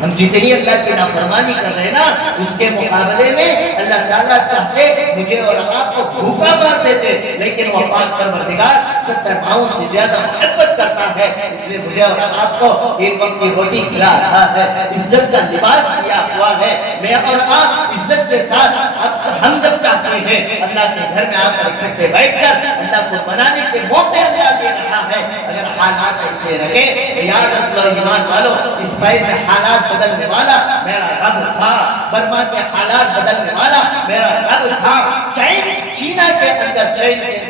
ہم جتنی اللہ کی نافرمانی کر رہے ہیں نا، اس کے مقابلے میں اللہ تعالیٰ چاہتے مجھے اور آپ کو بھوکا مار دیتے، لیکن وہ پاک پروردگار 70 ماؤں سے زیادہ محبت کرتا ہے، اس لیے مجھے اور آپ کو ایک وقت کی روٹی کھلا رہا ہے، عزت کا لباس دیا ہوا ہے۔ میں اور آپ عزت کے ساتھ اب ہم جب چاہتے ہیں اللہ کے گھر میں آ کر اکٹھے بیٹھ کر اللہ کو منانے کے موقع اللہ دے رہا ہے۔ اگر حالات ایسے رہے تو یاد رکھ لو ایمان والو، اس بھائی میں حالات بدلنے والا میرا رب تھا، برما کے حالات بدلنے والا میرا رب تھا، چین کے اندر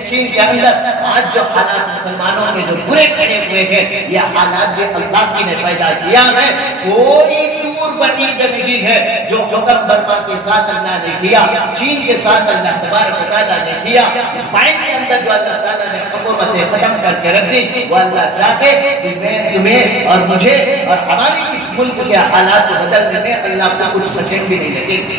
چین کے اندر آج جو حالات مسلمانوں کے جو برے کھڑے ہوئے ہیں، یہ حالات بھی اللہ کی نے پیدا کیا ہے۔ کوئی دور بعید نہیں ہے جو حکم برما کے ساتھ اللہ نے کیا، چین کے ساتھ اللہ تبارک و تعالیٰ نے کیا، اسپین کے اندر جو اللہ تعالیٰ نے حکومتیں ختم کر کے رکھ دی، وہ اللہ چاہتے کہ میں تمہیں اور مجھے اور ہمارے اس ملک کے حالات کو بدلنے میں اللہ کو کچھ سیکنڈ بھی نہیں لگے گی۔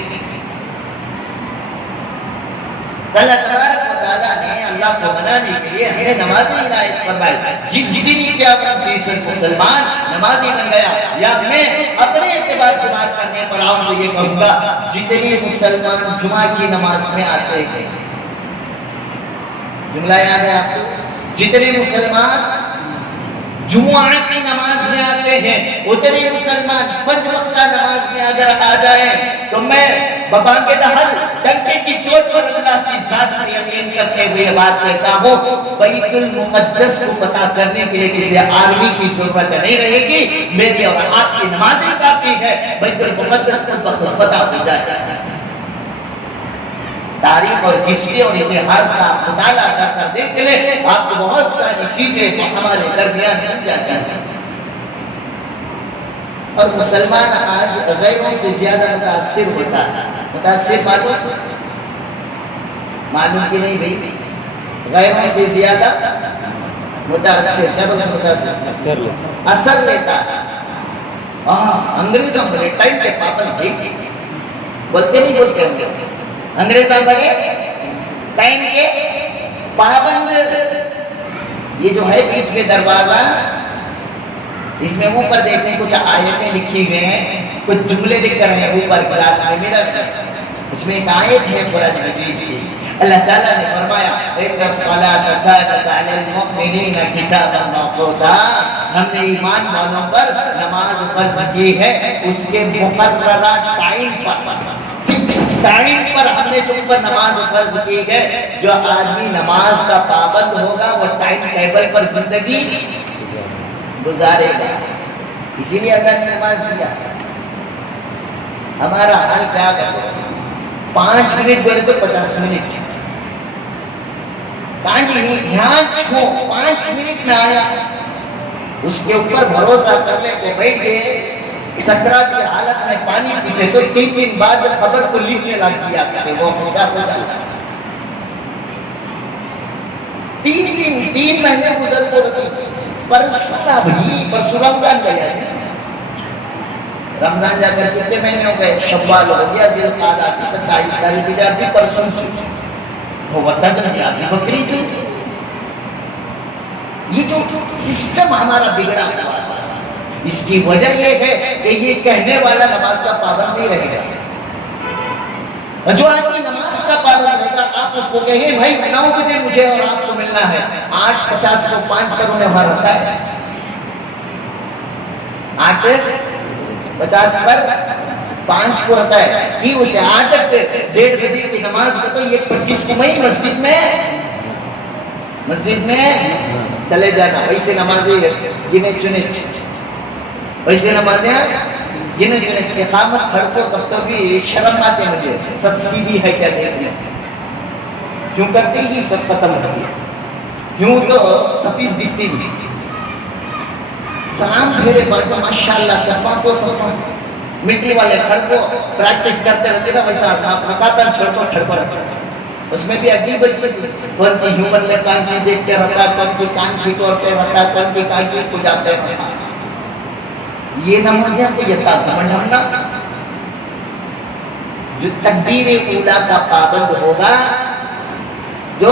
اللہ تبارک و تعالیٰ نے اللہ کو منانے کے لیے ہمیں نمازی عنایت فرمائی۔ جس دن 51% مسلمان نمازی بن گیا، یا میں اپنے اعتبار سے بات کرنے پر آؤں تو یہ کہوں گا جتنے مسلمان جمعہ کی نماز میں آتے ہیں، جملہ یاد ہے آپ کو، جتنے مسلمان جمعہ کی نماز میں آتے ہیں اتنے مسلمان 5 وقتہ نماز میں اگر آ جائیں تو میں ببانگ دہل ڈنکے کی چوٹ پر اللہ کی ذات پر یقین کرتے ہوئے بات کہتا ہوں، بیت المقدس کو فتح کرنے کے لیے کسی آرمی کی ضرورت نہیں رہے گی، میری اور آپ کی نمازیں کافی ہے، بیت المقدس کو فتح ہو جائے۔ تاریخ اور ہسٹری اور اتہاس کا مطالعہ کر دیکھ لیں، آپ کو بہت ساری چیزیں ہمارے درمیان مل جاتی ہیں۔ اور مسلمان آج غیروں سے زیادہ متاثر ہوتا ہے، متاثر معلوم کی نہیں بھائی، غیروں سے زیادہ متاثر اثر لیتا ہے۔ انگریزوں بڑے ٹائم کے پابند بھی بولتے نہیں بولتے ہوں گے، انگریزوں بڑے ٹائم کے پابند۔ یہ جو ہے بیچ میں دروازہ، اس میں اوپر دیکھیں کچھ آیتیں لکھی ہوئے ہیں، کچھ جملے لکھ کر ہیں اوپر کلاس میں میرا، اس میں ایک آیت ہے قرآن مجید کی، اللہ تعالیٰ نے فرمایا اِنَّ الصَّلَاةَ كَانَتْ عَلَى الْمُؤْمِنِينَ كِتَابًا مَّوْقُوتًا، ہم نے ایمان والوں پر نماز فرض کی ہے اس کے مقررہ ٹائم پر، ٹائم پر ہم نے تم پر نماز فرض کی ہے۔ جو آدمی نماز کا پابند ہوگا وہ ٹائم ٹیبل پر زندگی گزارے گا. اسی لیے اللہ نے نماز دیا. ہمارا حال کیا کرو؟ 5 منٹ بولے تو 50 منٹ. کہاں جی دھیان چھو 5 منٹ میں آیا. اس کے اوپر بھروسہ کر لے تو بیٹھ گئے. سکرات کی حالت میں پانی پیتے تو 3 دن بعد خبر کو لکھنے لگ دیا کرتے. وہ حساب ہو جاتا. 3 مہینے گزر کو رہتی. پرسوں رمضان گیا ہے. رمضان جا کر کتنے مہینے ہو گئے؟ شوال ہو گیا، ذی القعدہ کی 27 تاریخ کی ابھی پرسوں وہ وطن ابھی بکری جو. یہ جو سسٹم ہمارا بگڑا ہوا ہے، اس کی وجہ یہ ہے کہ یہ کہنے والا نماز کا پابند نہیں رہے گا. جو آدمی نماز کا پابند رہتا آپ اس کو کہیں بھائی 9 بجے مجھے اور آپ کو ملنا ہے، 8:50 کو 5 پر انہیں وہاں رکھا ہے. 8:50 پر 5 کو رکھا ہے کہ اسے 8 تک 1:30 بجے کی نماز کو تو یہ 25 کو میں مسجد میں چلے جانا. ویسے نمازیں گنے چنے، ویسے نمازیں گنے چنے. اقامت کھڑ کو تب تو بھی شرم آتے مجھے. سب سیدھی ہے کیا دیکھنے کیوں کرتے ہی سب ختم ہوتی ہے. یوں تو سفیز دکھتی بھی. سلام پھیرے بعد ماشاءاللہ صفوں کو صفوں مٹی والے کھڑ کو پریکٹس کرتے رہتے نا، ویسا آپ لگاتار چھڑ کو کھڑ پر رہتے. اس میں بھی عجیب کون کی ہیومر لے کان کی دیکھتے رہتا، کون کی کان کی توڑتے رہتا، کون کی کان کی کو جاتے رہتا. یہ نمازیں کو یہ تاکمنڈ ہمنا جو تکبیر اولا کا پابند ہوگا، جو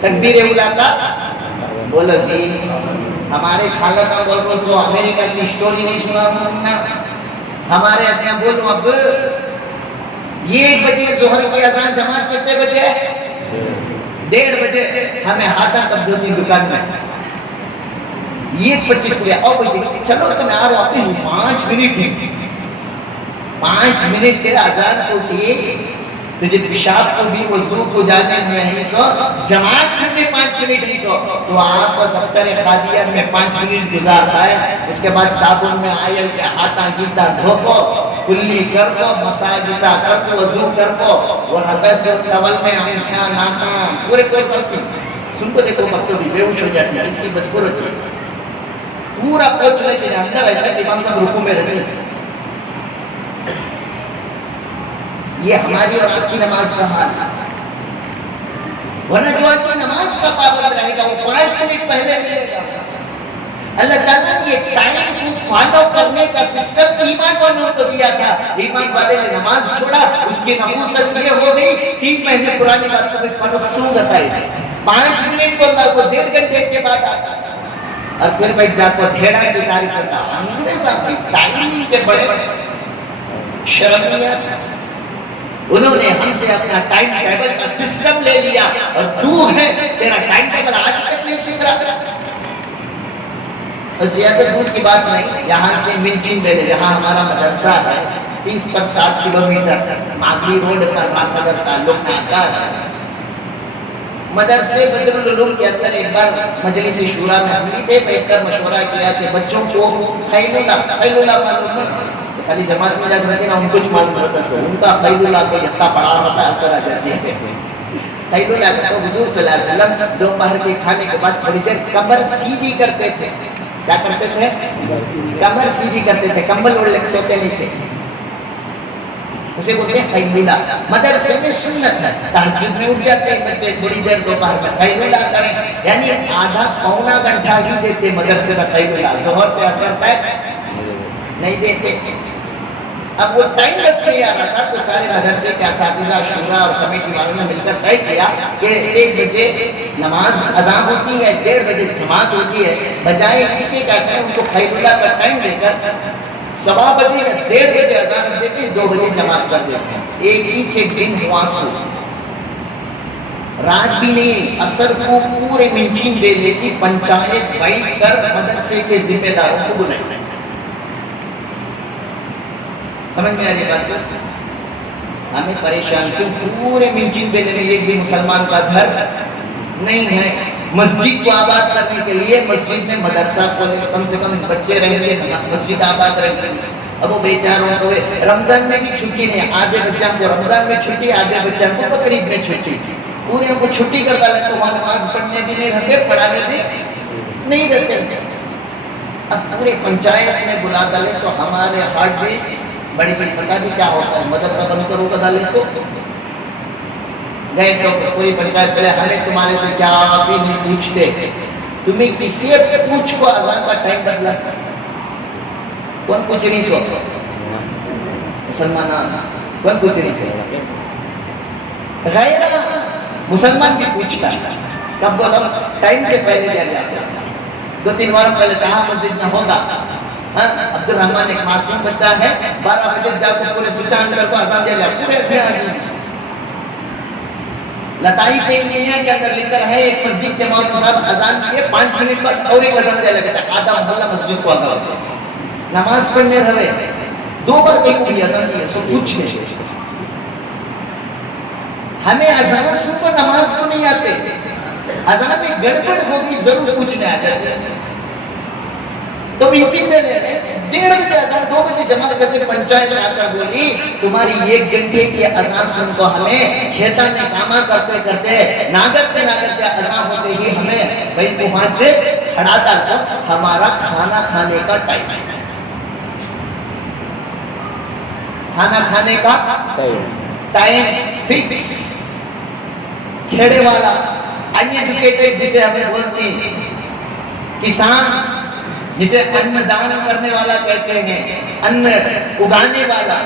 تکبیر اولا کا بولو جی. ہمارے چھالت بول رہو سو امریکہ کی سٹوری نہیں سنا ہوں. ہمارے اتنا بولو اب 1 بجے ظہر کی اذان جماعت کتنے بجے؟ 1:30 بجے. ہمیں ہاتھا تب 2 دکان میں 1:25 کو آؤ بجے چلو تو میں آ رہا ہوں. 5 منٹ کے اذان کو دیے تجھے پیشاب کو بھی وضو کو جانے میں نہیں سو، جماعت میں 5 منٹ نہیں سو تو آپ دفتر خادیہ میں 5 منٹ گزارتا ہے. اس کے بعد صابن میں آئل کے ہاتھا گیتا دھو کو کلی کر کو مساجسا کر کو وضو کر کو اور حدث سے ٹول میں آنکھاں ناکاں پورے کو سلتی سن کو دیکھو مکتوبی بے ہوش ہو جاتی ہے. اسی بدبور ہوتی ہے. پورا پوچھنے کے اندر رہتا ہے. امام صاحب رکوع میں رہتے ہیں. یہ ہماری اور آپ کی نماز کا حال ہے. ورنہ جو آدمی نماز کا پابند رہے گا وہ 5 منٹ پہلے ملے گا. اللہ تعالیٰ نے یہ ٹائم کو فالو کرنے کا سسٹم ایمان والوں کو دیا تھا. ایمان والے نے نماز چھوڑا، اس کی نحوست یہ ہو گئی 3 مہینے پرانی بات کو پرسوں بتائی. 5 منٹ کو اللہ کو 1.5 گھنٹے کے بعد آتا اور پھر بیٹھ جاتا دھیڑا کی تعریف کرتا. انگریز آتی ٹائمنگ کے بڑے شرمیات. انہوں نے ہم سے اپنا ٹائم ٹیبل کا سسٹم لے لیا اور تو ہے تیرا ٹائم ٹیبل آج تک نہیں سدھرا. زیادہ دور کی بات نہیں. یہاں سے منچن دے لے جہاں ہمارا مدرسہ ہے 30 پر 7 کلومیٹر ماگلی روڈ پر ماکدر تعلق میں آتا ہے. مدرسے بدر العلوم کے اندر ایک بار مجلس شورا میں ہم بھی تھے، بیٹھ کر مشورہ کیا کہ بچوں کو خیل اللہ معلوم ہے. خالی جماعت میں جب رہتے نا ان کچھ معلوم ہوتا ہے. ان کا خیل اللہ کو یتا پڑا ہوتا اثر آ جاتی ہے. خیل اللہ کو حضور صلی اللہ علیہ وسلم دوپہر کے کھانے کے بعد تھوڑی دیر کمر سیدھی کرتے تھے. کیا کرتے تھے؟ کمر سیدھی کرتے تھے. کمبل اوڑھ کے سوتے نہیں تھے. اسے بولتے ہیں خیل اللہ. مدرسے میں سنت ہے تہجد میں اٹھ جاتے ہیں بچے تھوڑی دیر دوپہر میں خیل اللہ کریں، یعنی آدھا پونا گھنٹہ ہی دیتے مدرسے میں خیل اللہ. ظہر سے اثر صاحب نہیں دیتے. اب وہ ٹائم بس نہیں آ رہا تھا تو سارے مدرسے کے اساتذہ شورا اور کمیٹی والوں نے مل کر طے کیا کہ 1 بجے نماز اذان ہوتی ہے، 1:30 بجے جماعت ہوتی ہے. بجائے اس کے کہتے ہیں ان کو خیر اللہ کا ٹائم دے کر 1:15 بجے 1:30 بجے اذان دیتے 2 بجے جماعت کر دیتے ہیں. ایک ہی دن ہوا سو رات بھی نہیں اثر کو پورے منچین دے لیتی پنچایت بیٹھ کر مدرسے کے ذمہ داروں کو بلائی. سمجھ میں آ رہی بات؟ ہمیں پریشان کیوں؟ پورے منچین بیلے میں ایک بھی مسلمان کا گھر نہیں ہے. مسجد کو آباد کرنے کے لیے مسجد میں مدرسہ کھولے، کم سے کم بچے رہیں گے، مسجد آباد رہیں گے. اب وہ بیچاروں کو رمضان میں بھی چھٹی نہیں، آدھے بچوں کو رمضان میں چھٹی، آدھے بچوں کو بقرعید میں چھٹی، پورے کو چھٹی کر ڈالے تو وہاں نماز پڑھنے بھی نہیں رہتے، پڑھانے بھی نہیں رہتے. اب پورے پنچایت میں بلا ڈالے تو ہمارے ہارٹ بھی بڑی بڑی پتا نہیں کیا ہوتا ہے. مدرسہ بند کرو کا ڈالے تو گئے تو پوری پنچایت بولے ہمیں تمہارے سے کیا بھی نہیں پوچھتے، تمہیں کسی پوچھ کو اذان کا ٹائم بدلا، کون کچھ نہیں سوچ مسلمان، کون کچھ نہیں سوچ. غیر مسلمان بھی پوچھتا کب بولو ٹائم سے پہلے دیا جاتا. 2-3 بار پہلے کہاں مسجد میں ہوگا. عبد الرحمان ایک معصوم بچہ ہے، 12 بجے جا کر پورے سوئچ آن کر کو اذان دیا جائے، پورے اپنے آدمی لطائف علمیہ کے اندر لکھ کر ہے ایک مسجد کے مولوی صاحب اذان دیے 5 منٹ بعد اور ایک اذان دیا لگتا ہے، آدھا محلہ مسجد کو آگا ہوتا ہے. نماز پڑھنے رہے 2 بار ایک بھی اذان دیے سو پوچھ لے. ہمیں اذان سن کو نماز کو نہیں آتے، اذان میں گڑبڑ ہوگی ضرور پوچھنے آ جاتے. تو بیچی میں 1:30 بجے اذان 2 بجے جمع کرتے پنچایت میں آ کر بولی تمہاری 1 گھنٹے کی اذان سن کو ہمیں کھیتا میں کاما کرتے کرتے ناگتے اذان ہوتے ہی ہمیں بھائی وہاں سے کھڑا کر ہمارا کھانا کھانے کا ٹائم ہے. کھانا کھانے کا ٹائم فکس. کھیڑے والا ان ایجوکیٹڈ جسے ہمیں بولتے ہیں، کسان جسے ان دان کرنے والا کہتے ہیں، ان اگانے والا،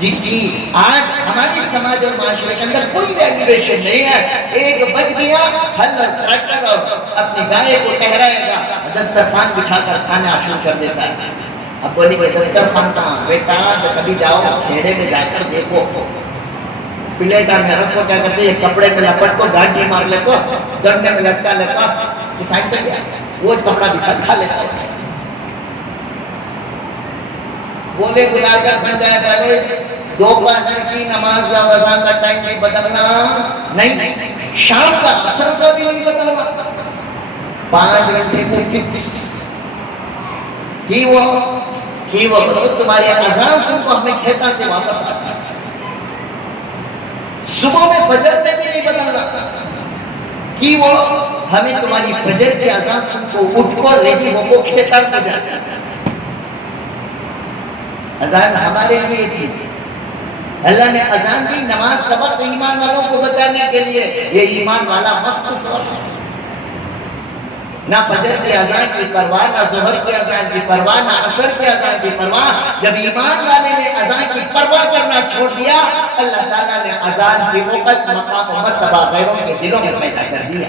جس کی آج ہماری سماج اور معاشرے کے اندر کوئی ویلیویشن نہیں ہے. ایک بج گیا ہل اور ٹریکٹر اور اپنی گائے کو ٹہرائے گا، دسترخوان بچھا کر کھانا شروع کر دیتا ہے. اب بولی کہ دسترخوان کہاں؟ بیٹا کبھی جاؤ کھیڑے میں جا کر دیکھو، پلیٹا میں رکھو، کیا کرتے ہیں کپڑے میں لپٹ کو گاٹھی مار لے کو ڈنڈے میں لٹکا لیتا، کسان سے کیا وہ کپڑا بچھا کھا لیتا. بولے گلا کر بن جائے گا 2 کی نماز اذان کا ٹائم نہیں بدلنا، نہیں شام کا عصر کا بھی نہیں بدلنا، 5 گھنٹے کو فکس کی وہ تمہاری اذان سن کو ہمیں کھیتا سے واپس آ سکتا. صبح میں فجر میں بھی نہیں بدلنا کہ وہ ہمیں تمہاری فجر کی اذان سن کو اٹھ کر ریڈی ہو کو کھیتا کو جاتا. اذان ہمارے لیے تھی، اللہ نے اذان دی نماز کا وقت ایمان والوں کو بتانے کے لیے. یہ ایمان والا مست سوچ ہے، نہ فجر کی اذان کی پرواہ، نہ ظہر کی اذان کی پرواہ، نہ عصر کی اذان کی پرواہ. جب ایمان والے نے اذان کی پرواہ کرنا چھوڑ دیا، اللہ تعالیٰ نے اذان کی وقت مقام و مرتبہ غیروں کے دلوں میں پیدا کر دیا.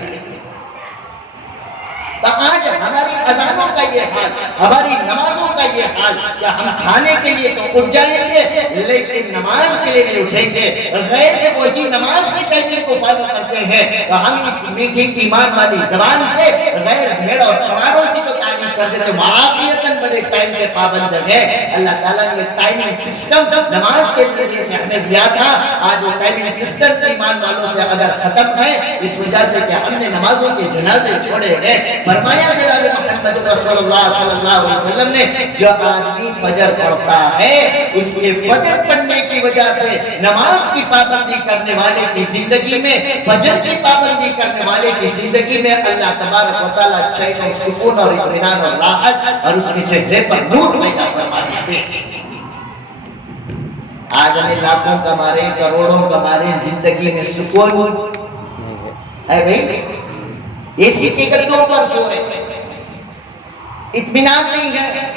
تو آج ہماری اذانوں کا یہ حال، ہماری نمازوں کا یہ حال کہ ہم کھانے کے لیے تو اٹھ جائیں گے لیکن نماز کے لیے نہیں اٹھیں گے. غیر وہی نماز کی ٹائمنگ کو فالو کرتے ہیں. ہم اس میٹھی ایمان والی زبان سے غیر بھیڑ اور چماروں کی تو تعریف کر دیتے، واقعیتاً بڑے ٹائم کے پابند ہیں. اللہ تعالیٰ نے ٹائمنگ سسٹم نماز کے ذریعے سے ہمیں دیا تھا. آج وہ ٹائمنگ سسٹم ایمان والوں سے اگر ختم ہے اس وجہ سے کہ ہم نے نمازوں کے جنازے چھوڑے ہیں. فرمایا جلال محمد رسول اللہ صلی اللہ علیہ وسلم نے جو آدمی فجر پڑھتا ہے اس کے فجر پڑھنے کی وجہ سے نماز کی پابندی کرنے والے کی زندگی میں، فجر کی پابندی کرنے والے کی زندگی میں اللہ تبارک و تعالیٰ چین و سکون اور اطمینان اور راحت اور اس کے چہرے پر نور پیدا فرما دیتے. آج ہمیں لاکھوں کمارے کروڑوں کمارے زندگی میں سکون ہے بھائی، اسی کے گدوں پر سوئے، اطمینان نہیں ہے.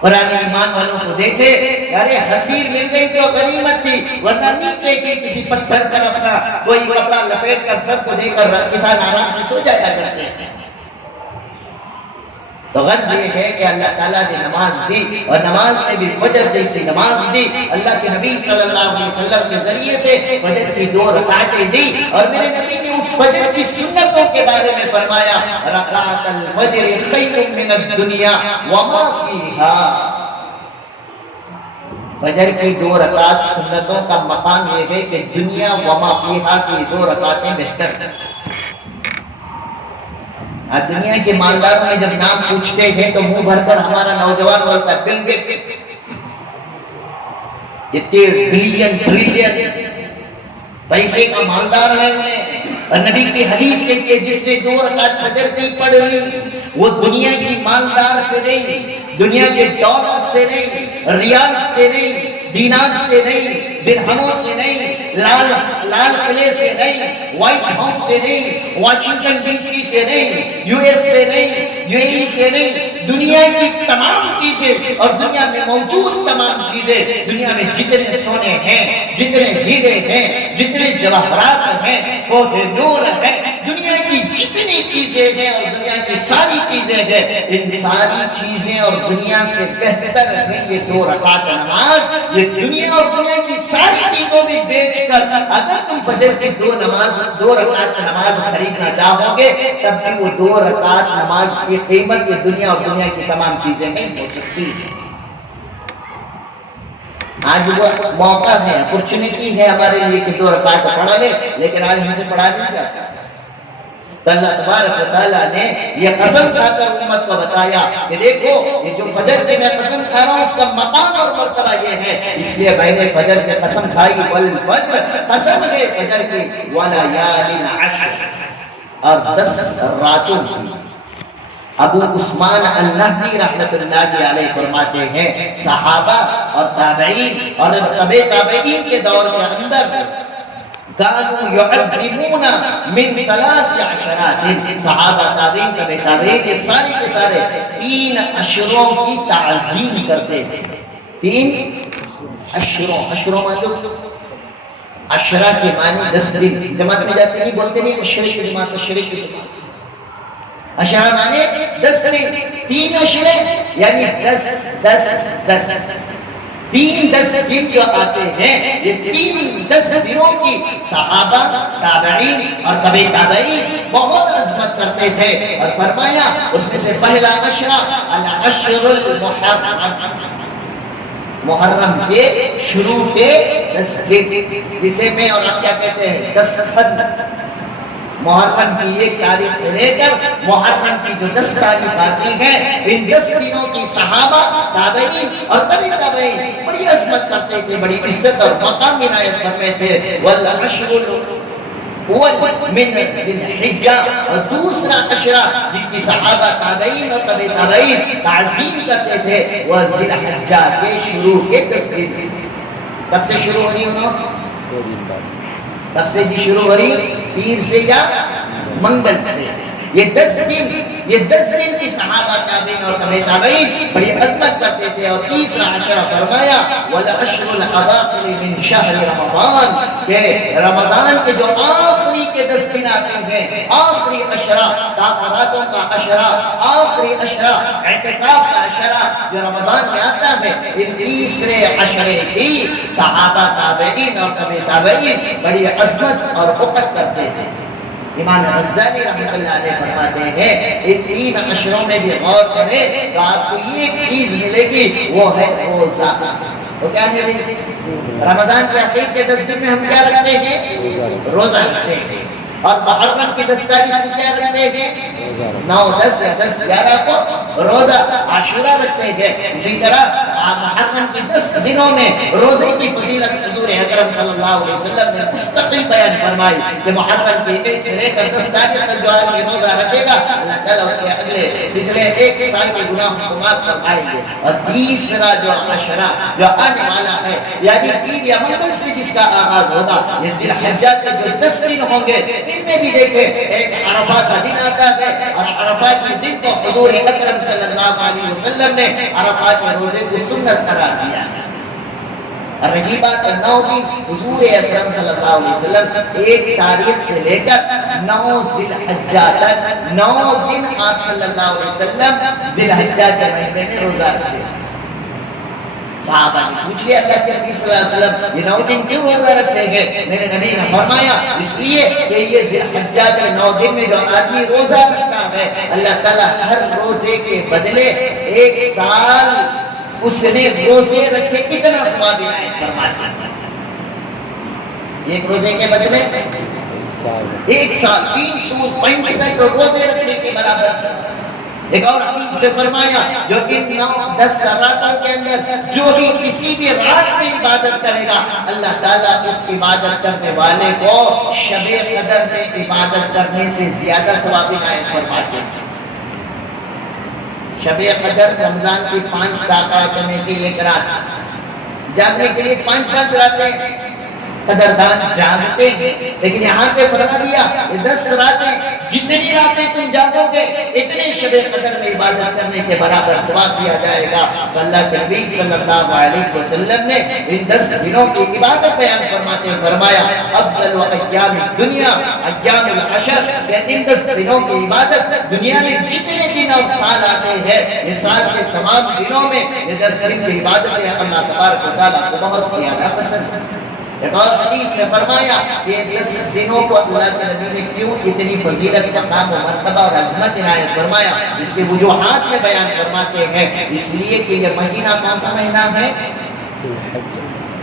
قرآن ایمان والوں کو دیکھے، ارے حسیر مل گئی تو غنیمت تھی، ورنہ نیچے کی کسی پتھر پر اپنا کوئی کپڑا لپیٹ کر سر کو دے کر کسان آرام سے سو جایا کرتے ہیں. تو غرض یہ ہے کہ اللہ تعالیٰ نے نماز دی اور نماز میں بھی فجر جیسی نماز دی. اللہ کے نبی صلی اللہ علیہ وسلم کے ذریعے سے فجر کی 2 رکعتیں دی اور میرے نبی نے اس فجر کی سنتوں کے بارے میں فرمایا رکعت الفجر خیر من الدنیا وما فیہا. فجر کی 2 رکعت سنتوں کا مقام یہ ہے کہ دنیا وما فیہا سے 2 رکعتیں بہتر ہیں. آج دنیا کے مالداروں میں جب نام پوچھتے ہیں تو منہ بھر کر ہمارا نوجوان بولتا ہے بل گیٹس، اتنے بلین ٹریلین پیسے کا مالدار ہے انہیں. اور نبی کی حدیث کہتی ہے جس نے 2 رکعت فجر کی پڑھ لی وہ دنیا کی مالدار سے نہیں، دنیا کے ڈالر سے نہیں، ریال سے نہیں، دینار سے نہیں، درہموں سے نہیں، لال قلعے سے نہیں، وائٹ ہاؤس سے نہیں، واشنگٹن ڈی سی سے نہیں، یو ایس سے نہیں، یو اے ای سے نہیں، دنیا کی تمام چیزیں اور دنیا میں موجود تمام چیزیں، دنیا میں جتنے سونے ہیں، جتنے ہیرے ہیں، جتنے جواہرات ہیں، وہ نور ہے، دنیا کی جتنی چیزیں ہیں اور دنیا کی ساری چیزیں ہیں، ان ساری چیزیں اور دنیا سے بہتر ہے یہ 2 رکعت نماز. یہ دنیا اور دنیا کی ساری چیزوں میں بیچ کر اگر تم فجر کی 2 رکعت نماز خریدنا چاہو گے تب بھی وہ 2 رکعت نماز کی قیمت یہ دنیا اور دنیا کی تمام چیزیں نہیں ہو سکتی. آج وہ موقع ہے، اپورچونٹی ہے ہمارے لیے کہ 2 رکعت پڑھا لے، لیکن آج ہم سے پڑھا نہیں جاتا. تو اللہ تبارک و تعالیٰ نے یہ قسم کھا کر امت کو بتایا کہ دیکھو یہ جو فجر کی میں قسم کھا رہا ہوں اس کا مقام اور مرتبہ یہ ہے، اس لیے میں نے فجر کی قسم کھائی. والفجر، قسم ہے فجر کی، ولیال عشر، اور 10 راتوں کی. ابو عثمان النہدی رحمت اللہ علیہ فرماتے ہیں صحابہ اور تابعین اور تبع تابعین کے دور کے اندر كانوا يعظمون من 3 عشرات، صحابہ تابعین تبع تابعین یہ سارے کے سارے 3 عشروں کی تعظیم کرتے تھے. 3 عشروں، عشروں معنی عشرہ کے معنی 10 دن. جماعت میں جاتے نہیں بولتے نہیں عشرے کی جماعت، عشرے کی جماعت. عشرہ معنی 10 دن، 3 عشرے یعنی 10 10 10. 3 10 دن جو آتے ہیں یہ 3 10 دنوں کی صحابہ تابعین اور تبع تابعین بہت عظمت کرتے تھے. اور فرمایا اس میں سے پہلا عشرہ العشر المحرم، محرم کے شروع کے 10 دن، جسے میں اور آپ کیا کہتے ہیں 10 خن. محرم کی 1 تاریخ سے لے کر محرم کی جو 10 تاریخ آتی ہے ان 10 دنوں کی صحابہ تابعین اور تبع تابعین بڑی عظمت کرتے تھے، بڑی عزت اور مقام عنایت فرماتے تھے. والعشر الاول من ذی الحجہ، اور دوسرا عشرہ جس کی صحابہ تابعین اور تبع تابعین تعظیم کرتے تھے وہ ذی الحجہ کے شروع کے 10 دن. کب سے شروع ہو رہی انہوں؟ 2 دن بعد. کب سے جی شروع ہو رہی؟ پیر سے یا منگل سے. یہ 10 دن کی صحابہ تابعین اور تبع تابعین بڑی عظمت کرتے تھے. اور تیسرا عشرہ فرمایا والعشر الاواخر من شہر رمضان، کہ رمضان کے جو آخری کے 10 دن آتے ہیں، آخری عشرہ، طاعاتوں کا عشرہ، آخری عشرہ، اعتکاف کا عشرہ جو رمضان میں آتا ہے، ان تیسرے عشرے کی صحابہ تابعین اور تبع تابعین بڑی عظمت اور وقت کرتے تھے. امام غزالی رحمۃ اللہ علیہ فرماتے ہیں ان 3 عشروں میں بھی غور کریں تو آپ کو ایک چیز ملے گی، وہ ہے روزہ. وہ کیا ہے؟ رمضان کے آخر کے 10 دن میں ہم کیا رکھتے ہیں؟ روزہ رکھتے ہیں. اور محرم کی 10 تاریخ کو کیا رکھتے ہیں؟ 9 10 یا 10 11 کو روزہ عاشورہ رکھتے ہیں. اسی طرح محرم کی 10 دنوں میں روزے کی فضیلت حضور اکرم صلی اللہ علیہ وسلم نے مستقل بیان فرمائی کہ محرم کی 1 سے لے کر 10 تاریخ تک جو آدمی روزہ رکھے گا اللہ تعالیٰ اس کے اگلے پچھلے 1 سال کے گناہوں کو معاف فرمائیں گے. اور تیسرا جو عشرہ جو آنے والا ہے یعنی عید یا منگل سے جس کا آغاز ہوگا، یہ ذی الحجہ کے جو 10 دن ہوں گے ان میں بھی دیکھیں ایک عرفہ کا دن آتا ہے اور عرفہ کے دن کو حضور اکرم صلی اللہ علیہ وسلم نے عرفہ کے روزے کو سنت قرار دیا. اور رہی بات 9 دن، حضور اکرم صلی اللہ علیہ وسلم 1 تاریخ سے لے کر 9 ذی الحجہ تک 9 دن آپ صلی اللہ علیہ وسلم ذی الحجہ کے مہینے میں روزہ رکھتے. صحابہ نے پوچھ لیا اللہ کے نبی صلی اللہ علیہ وسلم یہ 9 دن کیوں روزہ رکھتے ہیں؟ میرے نبی نے فرمایا اس لیے کہ یہ ذی الحجہ کے 9 دن میں جو آدمی روزہ رکھتا ہے اللہ تعالیٰ ہر روزے کے بدلے 1 سال اس نے روزے رکھے کتنا ثواب عنایت فرماتا ہے. 1 روزے کے بدلے ایک سال 365 روزے رکھنے کے برابر سے۔ ایک اور حدیث میں فرمایا جو کہ 9-10 راتوں کے اندر جو بھی کسی بھی رات میں عبادت کرے گا، اللہ تعالیٰ اس عبادت کرنے والے کو شب قدر میں عبادت کرنے سے زیادہ ثواب عنایت فرماتے ہیں۔ شب قدر رمضان کی 5 راتوں میں سے ایک رات، جاگنے کے لیے 5 راتیں قدردان جاگتے ہیں، لیکن یہاں پہ فرما دیا یہ 10 راتیں، جتنی راتیں تم جاگو گے اتنے شب قدر میں عبادت کرنے کے برابر ثواب دیا جائے گا۔ تو اللہ کے نبی صلی اللہ علیہ وسلم نے ان 10 دنوں کی عبادت بیان فرماتے ہوئے فرمایا افضل ایام الدنیا ایام العشر، ان 10 دنوں کی عبادت دنیا میں جتنے دن اور سال آتے ہیں یہ سال کے تمام دنوں میں یہ 10 دن کی عبادتیں اللہ تبارک و تعالیٰ کو بہت زیادہ پسند ہے۔ ایک اور حدیث میں فرمایا کہ 10 دنوں کو اللہ کے نبی نے کیوں اتنی فضیلت، مقام و مرتبہ اور عظمت عنایت فرمایا، اس کے وجوہات میں بیان فرماتے ہیں۔ اس لیے کہ یہ مہینہ کون سا مہینہ ہے؟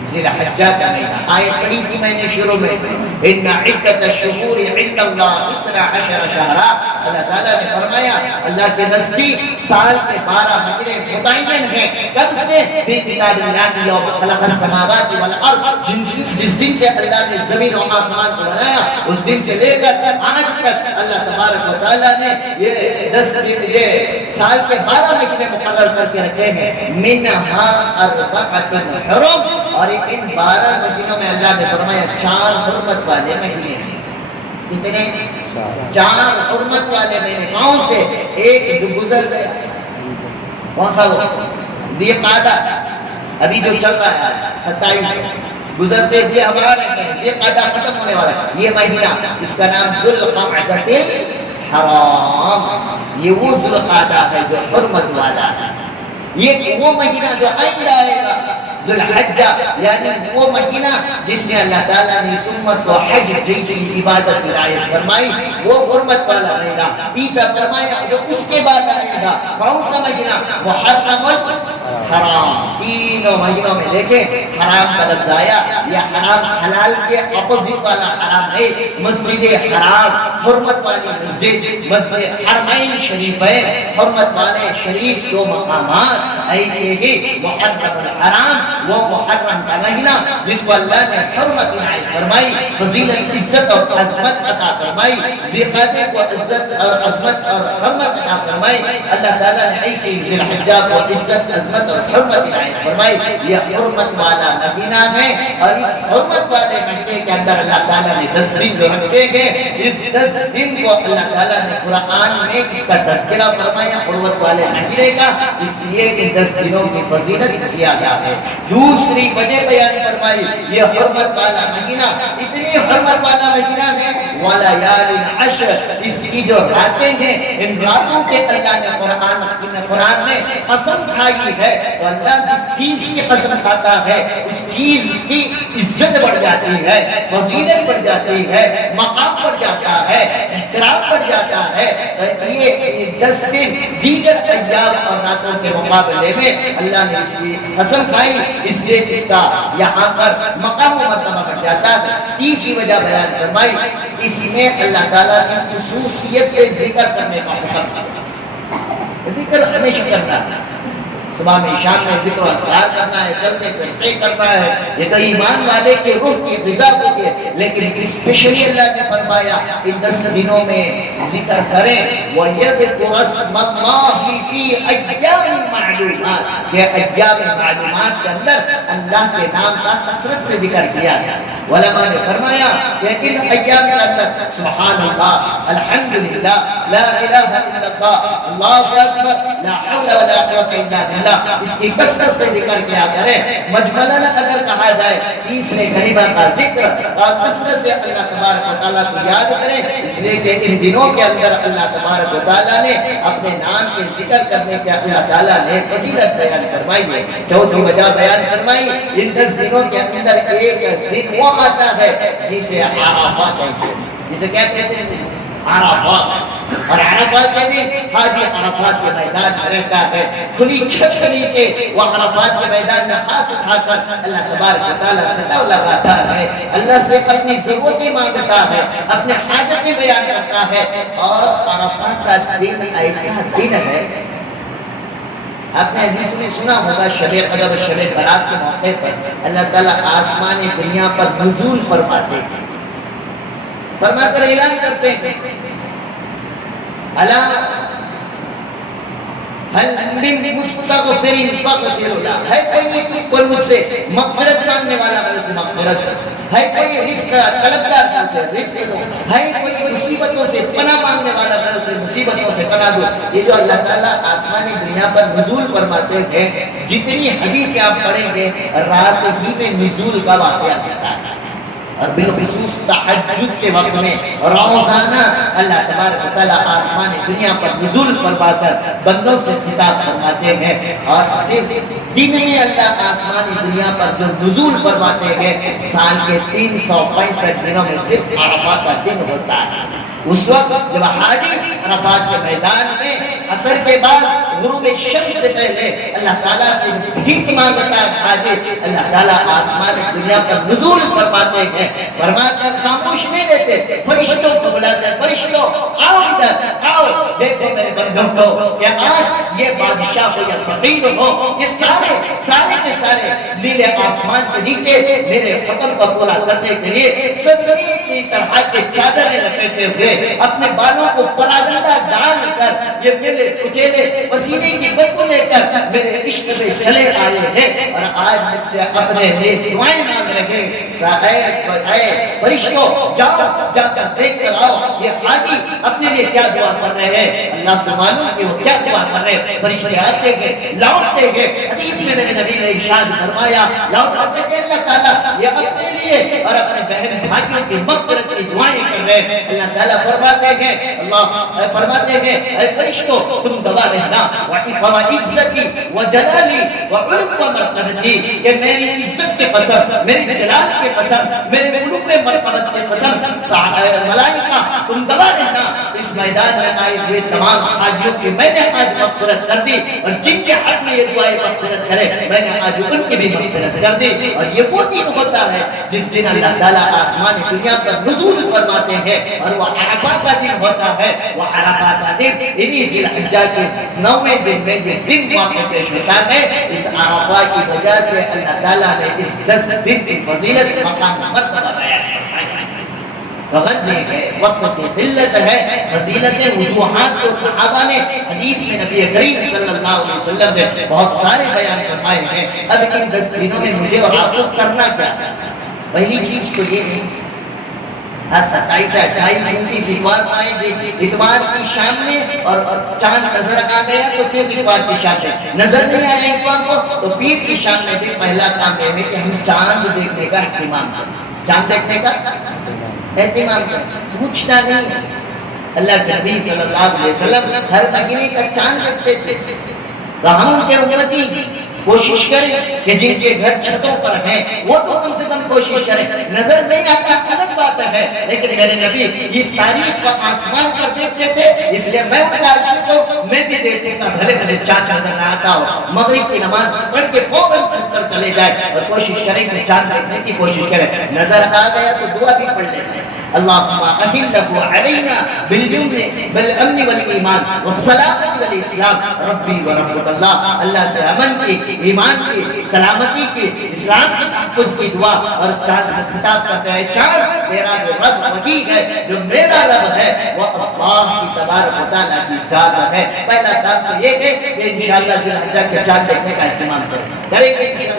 ذی الحجہ کا مہینہ۔ آیت پڑھی تھی میں نے شروع میں، ان عدت الشہور عند اللہ 12 شہرا، اللہ تعالیٰ نے فرمایا اللہ کے نزدیک سال کے 12 مہینے متعین ہیں۔ کب سے؟ فی کتاب اللہ یوم خلق السماوات والارض، جس دن سے اللہ نے زمین و آسمان کو بنایا اس دن سے لے کر آج تک اللہ تبارک و تعالیٰ نے یہ 10 دن یہ سال کے 12 مہینے مقرر کر کے رکھے ہیں۔ منہا اربعۃ حرم، اور ان 12 مہینوں میں اللہ نے فرمایا 4 حرمت والے مہینے ہیں۔ کتنے؟ 4 حرمت والے مہینے۔ کون سے؟ ایک جو گزر گیا، کون سا وہ؟ ذی قعدہ، ابھی جو چل رہا ہے 27 گزرتے ہوئے ہمارے ذی قعدہ ختم ہونے والا ہے یہ مہینہ، اس کا نام ذو القعدۃ الحرام، یہ وہ ذو القعدہ ہے جو حرمت والا ہے۔ یہ وہ مہینہ جو آئندہ آئے گا ذو الحجہ، یعنی وہ مہینہ جس میں اللہ تعالیٰ نے سمت و حج جیسی عبادت کی رعایت فرمائی، وہ حرمت والا مہینہ۔ تیسرا فرمایا جو اس کے بعد آئے گا کون سا مہینہ؟ محرم الحرام۔ تینوں مہینوں میں دیکھیں حرام کا لفظ آیا، یہ حرام حلال کے اپوزٹ والا حرام ہے۔ مسجد حرام، حرمت والی مسجد، مسجد حرمین شریفین، حرمت والے شریف 2 مقامات، ایسے ہی محرم الحرام وہ محرم کا مہینہ جس کو اللہ نے حرمت عنایت فرمائی، فضیلت، عزت اور عظمت عطا فرمائی، ذی القعدہ کو عزت اور عظمت اور حرمت عطا فرمائی۔ اللہ تعالیٰ نے ایسے ذی الحجہ کو عزت، عظمت اور حرمت عنایت فرمائی۔ یہ حرمت والا مہینہ ہے، اور اس حرمت والے مہینے کے اندر اللہ تعالیٰ نے 10 دن جو رکھے گئے، اس 10 دن کو اللہ تعالیٰ نے قرآن میں اس کا تذکرہ فرمایا حرمت والے مہینے کا، اس لیے ان 10 دنوں کی فضیلت زیادہ ہے۔ دوسری وجہ بیان فرمائی یہ حرمت والا مہینہ اتنی حرمت والا مہینہ ہے، وَلَيَالٍ عَشْرٍ، اس کی جو راتیں ہیں ان راتوں کے اللہ نے قرآن میں قسم کھائی ہے، تو اللہ جس چیز کی قسم کھاتا ہے اس چیز کی عزت بڑھ جاتی ہے، فضیلت بڑھ جاتی ہے، مقام بڑھ جاتا ہے، احترام بڑھ جاتا ہے۔ یہ 10 دن دیگر ایام اور راتوں کے مقابلے میں اللہ نے اس کی قسم کھائی، اس لیے اس کا یہاں پر مقام و مرتبہ بڑھ جاتا ہے۔ تیسری وجہ بیان فرمائی اس میں اللہ تعالیٰ نے خصوصیت سے ذکر کرنے کا حکم دیا۔ ذکر ہمیشہ کرنا ہے، صبح میں شام میں ذکر و اذکار کرنا ہے، چلتے پھرتے کرنا ہے، یہ تو ایمان والے کے روح کی غذا ہوتی ہے، لیکن اسپیشلی اللہ نے فرمایا ان 10 دنوں میں ذکر کریں، وَيَذْكُرَ اسْمَ اللَّهِ فِي أَيَّامٍ مَعْلُومَاتٍ، یہ ایام معلومات کے اندر اللہ کے نام کا کثرت سے ذکر کیا ہے۔ علماء نے فرمایا کہ ان ایام کے اندر سبحان اللہ، الحمدللہ، لا الہ الا اللہ، اللہ اکبر، لا حول ولا قوت الا باللہ، اس کی کثرت سے ذکر کیا کریں۔ مجملاً اگر کہا جائے تیسرے کلمہ کا ذکر اور کثرت سے اللہ تبارک و تعالیٰ کو یاد کریں، اس لیے کہ ان دنوں کے اندر اللہ تبارک و تعالیٰ نے اپنے نام کے ذکر کرنے کے اللہ تعالیٰ نے فضیلت بیان فرمائی ہے۔ چوتھی وجہ بیان فرمائی ان 10 دنوں کے اندر ایک دن وہ آتا ہے جسے عرفہ کہتے ہیں، جسے کیا کہتے ہیں؟ عرفہ۔ اور عرفات کے دن حاجی عرفات کے میدان میں رہتا ہے، کھلی چھت کے نیچے وہ عرفات کے میدان میں ہاتھ اٹھا کر اللہ تبارک و تعالیٰ سے دعا لگاتا ہے، اللہ سے اپنی ضرورتیں مانگتا ہے، اپنے حاجتیں بیان کرتا ہے۔ اور عرفات کا دن ایسا دن ہے، آپ نے حدیث میں سنا ہوگا شب قدر و شب برات کے موقع پر اللہ تعالیٰ آسمان دنیا پر نزول فرماتے ہیں، فرما کر اعلان کرتے ہیں الا هل من مستغفر فاغفر له، ہے کوئی مجھ سے مغفرت مانگنے والا میں اسے مغفرت دوں، ہے کوئی رزق طلبگار مجھ سے رزق دوں، ہے کوئی مصیبتوں سے پناہ مانگنے والا میں اسے مصیبتوں سے پناہ دوں۔ یہ جو اللہ تعالیٰ آسمانی دنیا پر نزول فرماتے ہیں، جتنی حدیث آپ پڑھیں گے رات ہی میں نزول کا واقعہ ہوتا ہے، اور بالخصوص تہجد کے وقت میں روزانہ اللہ تبارک و تعالیٰ آسمان دنیا پر نزول فرما کر بندوں سے خطاب فرماتے ہیں، اور صرف دن میں اللہ آسمان دنیا پر جو نزول فرماتے ہیں سال کے 365 دنوں میں صرف عرفات کا دن ہوتا ہے۔ اس وقت جب حاجی عرفات کے میدان میں عصر کے بعد غروب شمس سے پہلے اللہ تعالیٰ سے بھیک مانگتا ہے حاجی، اللہ تعالیٰ آسمان دنیا پر نزول فرماتے ہیں، فرما کر خاموش نہیں رہتے، فرشتوں کو بلاتے ہیں، فرشتوں آؤ ادھر آؤ، دیکھو میرے بندوں کو کہ آج یہ بادشاہ ہو یا فقیر ہو، یہ سارے کے سارے نیلے آسمان کے نیچے میرے حکم کو پورا کرنے کے لیے سبھی کی طرح کے چادریں لپیٹے ہوئے اپنے بالوں کو پراگندہ ڈال کر یہ میرے کچیلے پسینے کی بدبو لے کر میرے عشق میں چلے آئے ہیں، اور آج مجھ سے اپنے لیے دعائیں مانگ رہے ہیں۔ فرشتوں جاؤ، جا کر دیکھ کر آؤ یہ حاجی اپنے لیے کیا دعا کر رہے ہیں، اللہ کو معلوم کہ وہ کیا دعا کر رہے ہیں۔ فرشتے آتے ہیں، لوٹتے ہیں، حدیث میں میرے نبی نے ارشاد فرمایا لوٹتے ہیں اللہ تعالیٰ یہ اپنے لیے اور اپنے بہن بھائیوں کی مغفرت کی دعائیں کر رہے ہیں۔ اللہ تعالیٰ فرماتے ہیں، اللہ فرماتے ہیں اے فرشتوں تم گواہ رہنا وعزتی وجلالی وعلو مرتبتی، کہ میری عزت کے قسم، میری جلال کے قسم، میرے علو مرتبت کے قسم ملائکہ تم گواہ رہنا اس میدان میں آئے ہوئے تمام حاجیوں کی میں نے آج مغفرت کر دی، اور جن کے حق میں یہ دعائیں مغفرت کرے میں نے آج ان کی بھی مغفرت کر دی۔ اور یہ وہ دن ہوتا ہے جس دن اللہ تعالیٰ آسمان دنیا پر نزول فرماتے ہیں، اور وہ عرفات کا دن ہوتا ہے۔ وہ عرفات کا دن انہی ذی الحجہ کے 9ویں دن میں یہ دن واقع پیش ہوتا ہے۔ اس عرفات کی وجہ سے اللہ تعالیٰ نے اس 10 دن کی فضیلت مقام مرتبہ بیان فرمایا۔ غرض یہ ہے وقت کی قلت ہے، فضیلت وجوہات کو صحابہ نے حدیث میں نبی کریم صلی اللہ علیہ وسلم نے بہت سارے بیان فرمائے ہیں۔ اب ان 10 دنوں میں مجھے اور آپ کو کرنا کیا ہے؟ پہلی چیز تو یہ ہے 27 28 29 اتوار پائیں گے، اتوار کی شام میں اور چاند نظر آ گیا تو صرف اتوار کی شام میں، نظر نہیں آیا اتوار کو تو پیر کی شام میں بھی پہلا کام یہ ہے کہ ہم چاند دیکھنے کا اہتمام کریں، چاند دیکھنے کا اہتمام کریں، پوچھنا نہیں۔ اللہ کے نبی صلی اللہ علیہ وسلم ہر مہینے کا چاند دیکھتے تھے، تو ہم ان کے امتی کوشش کریں کہ جن کے گھر چھتوں پر ہیں وہ تو کم سے کم کوشش کریں۔ نظر نہیں آتا الگ بات ہے، لیکن میرے نبی اس تاریخ کو آسمان پر دیکھتے تھے، اس لیے میں ان کا عاشق ہوں، میں بھی دیکھتے تھا بھلے بھلے چاند نظر نہ آتا ہو، مغرب کی نماز پڑھ کے فوراً چل چلے جائے اور کوشش کریں کہ چاند دیکھنے کی کوشش کریں۔ نظر آ گیا تو دعا بھی پڑھ لیں، اللہم احلہ علینا بالجمن بالامن والایمان والسلامت والاسلام ربی وربک اللہ، اللہ سے امن کی، ایمان کی، سلامتی کی، اسلام کی تحفظ کی دعا، اور چاند سے خطاب کرتے ہیں چاند تیرا جو رب وکیل ہے، جو میرا رب ہے وہ اللہ کی تبارک و تعالیٰ کی ذات ہے۔ پہلا کام تو یہ ہے کہ انشاءاللہ ذی الحجہ کے چاند دیکھنے کا اہتمام کریں گے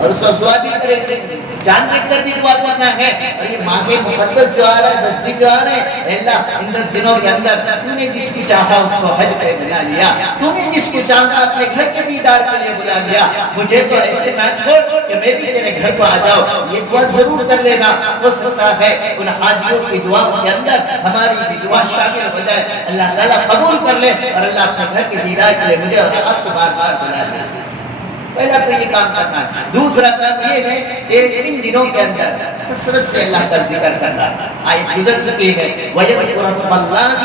اور اس وقت دعا بھی کریں گے، چاند دیکھ کر بھی دعا کرنا ہے۔ اور یہ ماہ مقدس جو آ رہا ہے، 10 دن جو آ رہے ہیں، اے اللہ ان 10 دنوں کے اندر تو نے جس کی چاہا اس کو حج پہ بلا لیا، تو نے جس کو چاہا اپنے گھر کے دیدار کے لیے بلا لیا، مجھے تو ایسے نہ چھوڑ کہ میں بھی تیرے گھر کو آ جاؤں۔ یہ دعا ضرور کر لینا، ہو سکتا ہے ان حاجیوں کی دعاؤں کے اندر ہماری بھی دعا شامل ہو جائے، اللہ تعالیٰ قبول کر لے اور اللہ اپنے گھر کے دیدار کے لیے مجھے اور آپ کو بار بار بلا لے۔ پہلا تو یہ کام کرنا ہے۔ دوسرا کام یہ ہے کہ ان دنوں کے اندر کثرت سے اللہ کا ذکر کرنا ہے۔ آیت گزر چکی ہے وَيَذْكُرَ اسْمَ اللَّهِ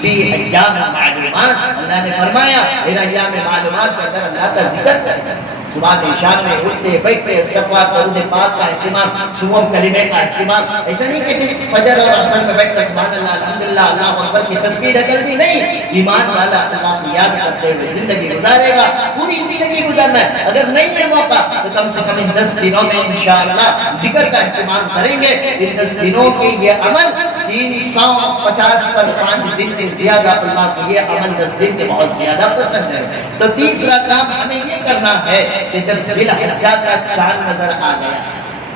فی ایام معلومات، اللہ نے فرمایا ان ایام معلومات کے اندر اللہ کا ذکر کریں، صبح میں شام میں اٹھتے بیٹھتے استغفار درود پاک کا اہتمام، صبح کلمے کا اہتمام، ایسا نہیں کہ فجر اور عصر میں بیٹھ کر سبحان اللہ الحمدللہ اللہ اکبر کی تسبیح نکل دی، نہیں، ایمان والا اللہ کو یاد کرتے ہوئے زندگی گزارے گا، پوری زندگی گزارنا ہے۔ اگر نہیں ہے موقع تو کم سے کم ان 10 دنوں میں انشاءاللہ ذکر کا اہتمام کریں گے۔ ان 10 دنوں کے یہ عمل 350 پر 5 دن سے زیادہ اللہ کو یہ عمل 10 دن کے بہت زیادہ پسند ہے۔ تو تیسرا کام ہمیں یہ کرنا ہے کہ جب ذی الحجہ کا چاند نظر آ گیا،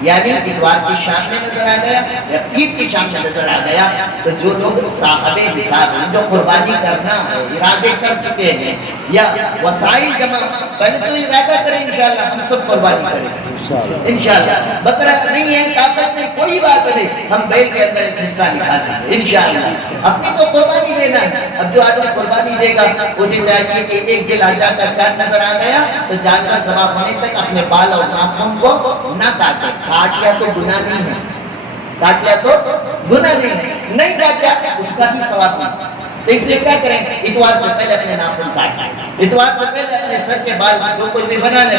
یعنی اتوار کی شام میں نظر آ گیا یا عید کی شام میں نظر آ گیا، تو جو لوگ صاحب نصاب ہیں، جو قربانی کرنا ہے ارادے کر چکے ہیں یا وسائل جمع، پہلے تو ارادہ کریں انشاءاللہ ہم سب قربانی کریں انشاءاللہ۔ بکرا نہیں ہے، طاقت نہیں، کوئی بات نہیں، ہم بیل کے اندر ایک حصہ نکال دیں گے انشاءاللہ۔ اپنی تو قربانی دینا ہے۔ اب جو آدمی قربانی دے گا اسے چاہیے کہ ایک ذی الحجہ کا چاند نظر آ گیا تو جانور ذبح ہونے تک اپنے بال اور ناخن کو نہ کاٹے۔ کاٹ لیا تو گناہ نہیں ہے، کاٹ لیا تو گناہ نہیں ہے، نہیں کاٹا اس کا بھی ثواب نہیں۔ تو اس لیے کیا کریں، اتوار سے پہلے اپنے ناخن کاٹیں، اتوار سے پہلے اپنے سر سے بال جو کچھ بھی بنا لے،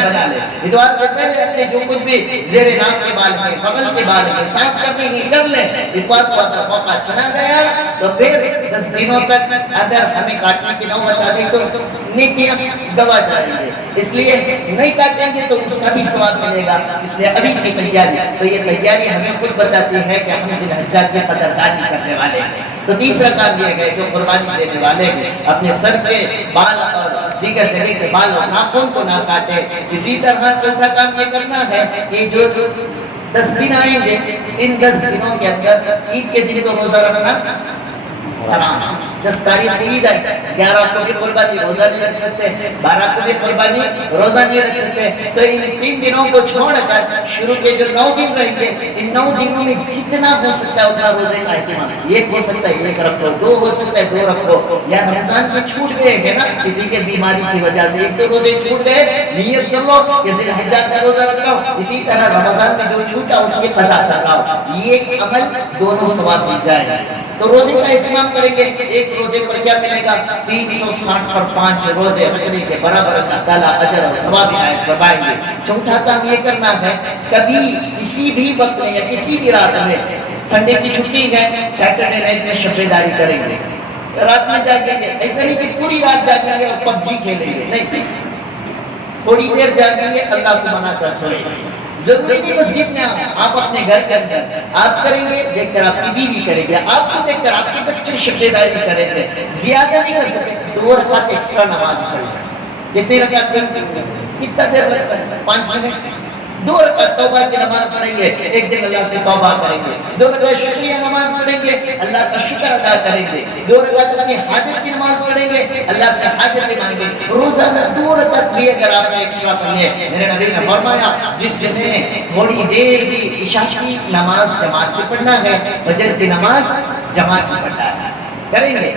اتوار سے پہلے اپنے جو کچھ بھی زیر ناک کے بال ہیں، بغل کے بال ہیں، صاف کرنے کی کر لیں۔ اتوار کو اگر موقع چلا گیا تو پھر 10 دنوں تک اگر ہمیں کاٹنے کی نوبت آ گئی تو نیکیاں گوا جائیں گے، اس لیے نہیں کاٹیں گے تو اس کا بھی ثواب ملے گا۔ اس لیے ابھی سے تیاری، تو یہ تیاری ہمیں خود بتاتی ہے کہ ہم ذی الحجہ کی قدردانی کرنے والے ہیں۔ تو تیسرا کام یہ ہے جو قربانی دینے والے ہیں اپنے سر کے بال اور دیگر جگہ کے بال اور ناخن کو نہ کاٹے۔ اسی طرح چوتھا کام یہ کرنا ہے کہ جو 10 دن آئیں گے ان 10 دنوں کے اندر عید کے دن تو روزہ رکھنا حرام۔ 10 تاریخ کو عید آئی، 11 کو بھی قربانی روزہ نہیں رکھ سکتے، 12 کو بھی قربانی روزہ نہیں رکھ سکتے۔ تو ان 3 دنوں کو چھوڑ کر شروع کے جو 9 دن رہیں گے ان 9 دنوں میں جتنا ہو سکتا ہے اتنا روزے کا اہتمام، ایک ہو سکتا ہے ایک رکھو، 2 ہو سکتا ہے 2 رکھو، یا رمضان میں چھوٹ گئے ہیں نا کسی کے بیماری کی وجہ سے 1 2 روزے چھوٹ گئے، نیت کر لو کہ ذی الحجہ کا روزہ رکھ لو، اسی طرح رمضان میں جو چھوٹا اس کی قضا کر لو، یہ عمل دونوں ثواب دی جائے۔ تو روزے کا اہتمام کریں گے، ایک روزے پر کیا ملے گا، 360 پر 5 روزے رکھنے کے برابر اللہ تعالیٰ اجر اور ثواب عنایت فرمائیں گے۔ چوتھا کام یہ کرنا ہے کبھی کسی بھی وقت میں یا کسی بھی رات میں، سنڈے کی چھٹی ہے سیٹرڈے نائٹ میں شب بیداری کریں گے، رات میں جاگیں گے، ایسا نہیں کہ پوری رات جاگیں گے اور PUBG کھیلیں گے، نہیں، تھوڑی دیر جاگیں گے، اللہ کو منع کر سوئیں گے۔ ضروری نہیں مسجد میں آپ اپنے گھر کے اندر آپ کریں گے، دیکھ کر آپ کی بیوی کریں گے، آپ کو دیکھ کر آپ کے بچے شب بیداری کریں گے، زیادہ نہیں کر سکتے، 2 رکعت ایکسٹرا نماز پڑھیں۔ کتنی رکعت کتنا دیر لگتا ہے، 5 منٹ، 2 رکعت توبہ کی نماز پڑھیں گے، ایک دن اللہ سے توبہ کریں گے، 2 رکعت شکریہ نماز پڑھیں گے، اللہ کا شکر ادا کریں گے، 2 رکعت اپنی حاجت کی نماز پڑھیں گے، اللہ سے حاجت مانگیں گے۔ روزانہ 2 رکعت بھی اگر آپ نے ایکسٹرا پڑھی ہے، میرے نبی نے فرمایا جس نے تھوڑی دیر بھی عشاء کی نماز جماعت سے پڑھنا ہے، فجر کی نماز جماعت سے پڑھنا ہے، کریں گے،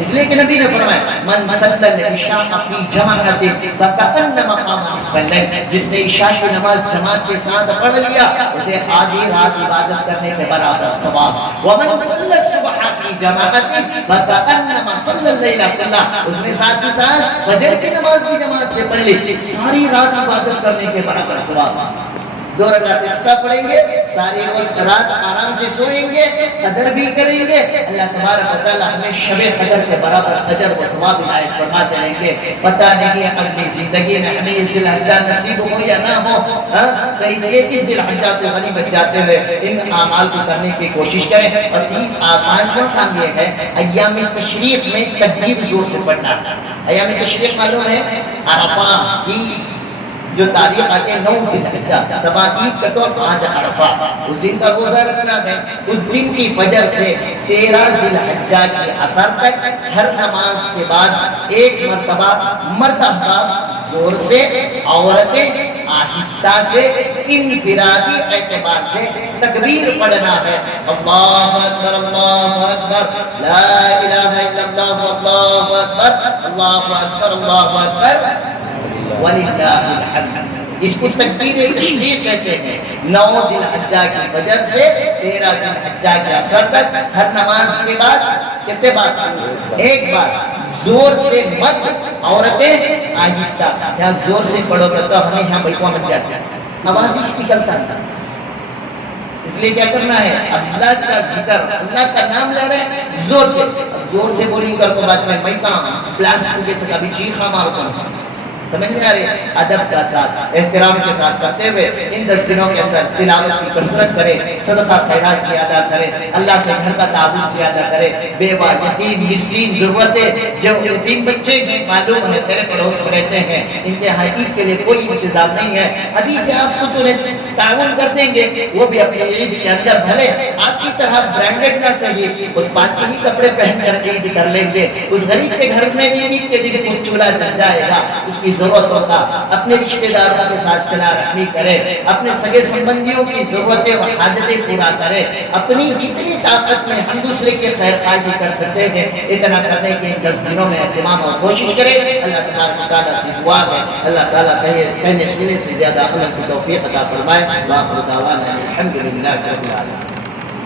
اس لیے کہ نبی نے فرمایا من صلی العشاء فی جماعت فکأنما قام نصف اللیل، جس نے عشاء کی نماز جماعت کے ساتھ پڑھ لیا اسے آدھی رات عبادت کرنے کے برابر ثواب۔ ومن صلی الصبح فی جماعت فکأنما صلی اللیل کلہ، اس نے ساتھ ہی ساتھ فجر کی نماز بھی جماعت سے پڑھ لی، ساری رات عبادت کرنے کے برابر ثواب۔ 2 رکعت ایکسٹرا پڑھیں گے، ساری رات آرام سے سوئیں گے، قدر بھی کریں گے، اللہ تبارک و تعالیٰ ہمیں شب قدر کے برابر اجر و ثواب عنایت فرماتے رہیں گے۔ پتہ نہیں ہے اگلی زندگی میں ہمیں یہ ذی الحجہ نصیب ہو یا نہ ہو، تو اس لیے اس ذی الحجہ کو غنیمت جاتے ہوئے ان اعمال کو کرنے کی کوشش کریں۔ اور 5واں کام یہ ہے ایام تشریق میں تکبیر زور سے پڑھنا۔ ایام تشریق معلوم ہے عرفہ کی جو تاریخ آتے ہیں 9 ذی الحجہ، صبح عید کا تو 5 عرفہ، اس دن کا روزہ رکھنا ہے۔ اس دن کی فجر سے 13 ذی الحجہ کی عصر تک ہر نماز کے بعد ایک مرتبہ زور سے عورتیں آہستہ سے انفرادی اعتبار سے تکبیر پڑھنا ہے، اللہ اکبر اللہ اکبر لا الہ الا اللہ اللہ اکبر اللہ اکبر اللہ اکبر وَلِلَّهِ الْحَمْدُ۔ اس کو تکبیر تشریق کہتے ہیں۔ 9 ذی الحجہ کی فجر سے 13 ذی الحجہ کے عصر تک ہر نماز کے بعد کتنے بار؟ ایک بار زور سے مت، عورتیں آہستہ، یہاں زور سے پڑھو تو ہمیں یہاں بیٹھوا مت جاتا ہے، آواز ہی نکلتا ہے۔ اس لیے کیا کرنا ہے؟ اللہ کا ذکر، اللہ کا نام لے رہے ہیں زور سے، اب زور سے بولی کر تو بات میں کام پلاسٹک کے ساتھ ابھی چیخا مارتا ہوں، سمجھ میں آ رہی ہے؟ ادب کا ساتھ، احترام کے ساتھ کرتے ہوئے ان 10 دنوں کے اندر تلاوت کی کثرت کرے، صدقہ خیرات زیادہ کرے، اللہ کے گھر کا تعاون زیادہ کرے، بیوہ، یتیم، مسکین، ضرورتیں، جو یتیم بچے معلوم ہے تیرے پڑوس میں رہتے ہیں، ان کے ہاں عید کے لیے کوئی انتظام نہیں ہے، ابھی سے آپ کچھ انہیں تعاون کر دیں گے، وہ بھی اپنی عید کے اندر بھلے آپ کی طرح برانڈڈ نہ صحیح، خود پاک کے ہی کپڑے پہن کر عید کر لیں گے، اس غریب کے گھر میں بھی عید کے دن کچھ چولہا جل جائے گا، اس کی ضرورت ہوگا، اپنے رشتہ داروں کے ساتھ صلہ رحمی کرے، اپنے سگے سمبندیوں کی ضرورتیں و حاجتیں پورا کرے، اپنی جتنی طاقت میں ہم دوسرے کے خیر خواہی کر سکتے ہیں اتنا کرنے کے 10 دنوں میں اہتمام اور کوشش کرے۔ اللہ تبارک و تعالیٰ سے دعا ہے اللہ تعالیٰ کہنے سننے سے زیادہ عمل کی توفیق عطا فرمائے۔ وآخر دعوانا الحمدللہ رب العالمین۔